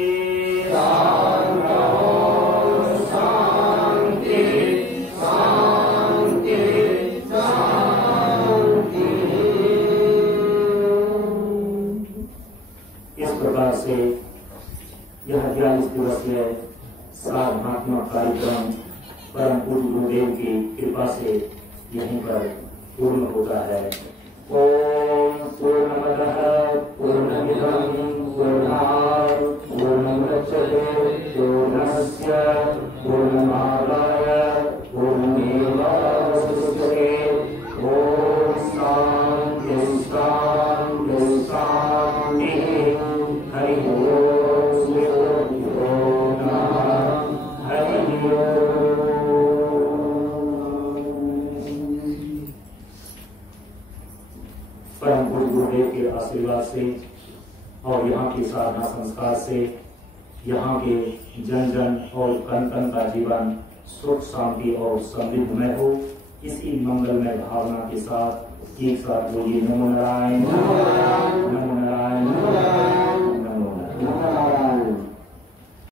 शांत हो। शांति शांति शांति। इस प्रकार से यह 42 दिवसीय साधनात्मक कार्यक्रम परम पूज्य गुरुदेव की कृपा से यहीं पर पूर्ण होता है। ओम पूर्णमदः पूर्णमिदं पूर्णात् पूर्णमुदच्यते पूर्णस्य पूर्णमादाय पूर्णमेवावशिष्यते। ओम शान्ति शान्ति शान्तिः। हरि ओम श्री गुरुभ्यो नमः। हरि ओम। परम पूज्य गुरुदेव के आशीर्वाद से और यहाँ के साधना संस्कार से यहाँ के जन जन और कण कण का जीवन सुख शांति और समृद्धमय हो। इसी मंगलमय भावना के साथ एक साथ बोलिए नमो नारायण नमो नारायण नमो नारायण।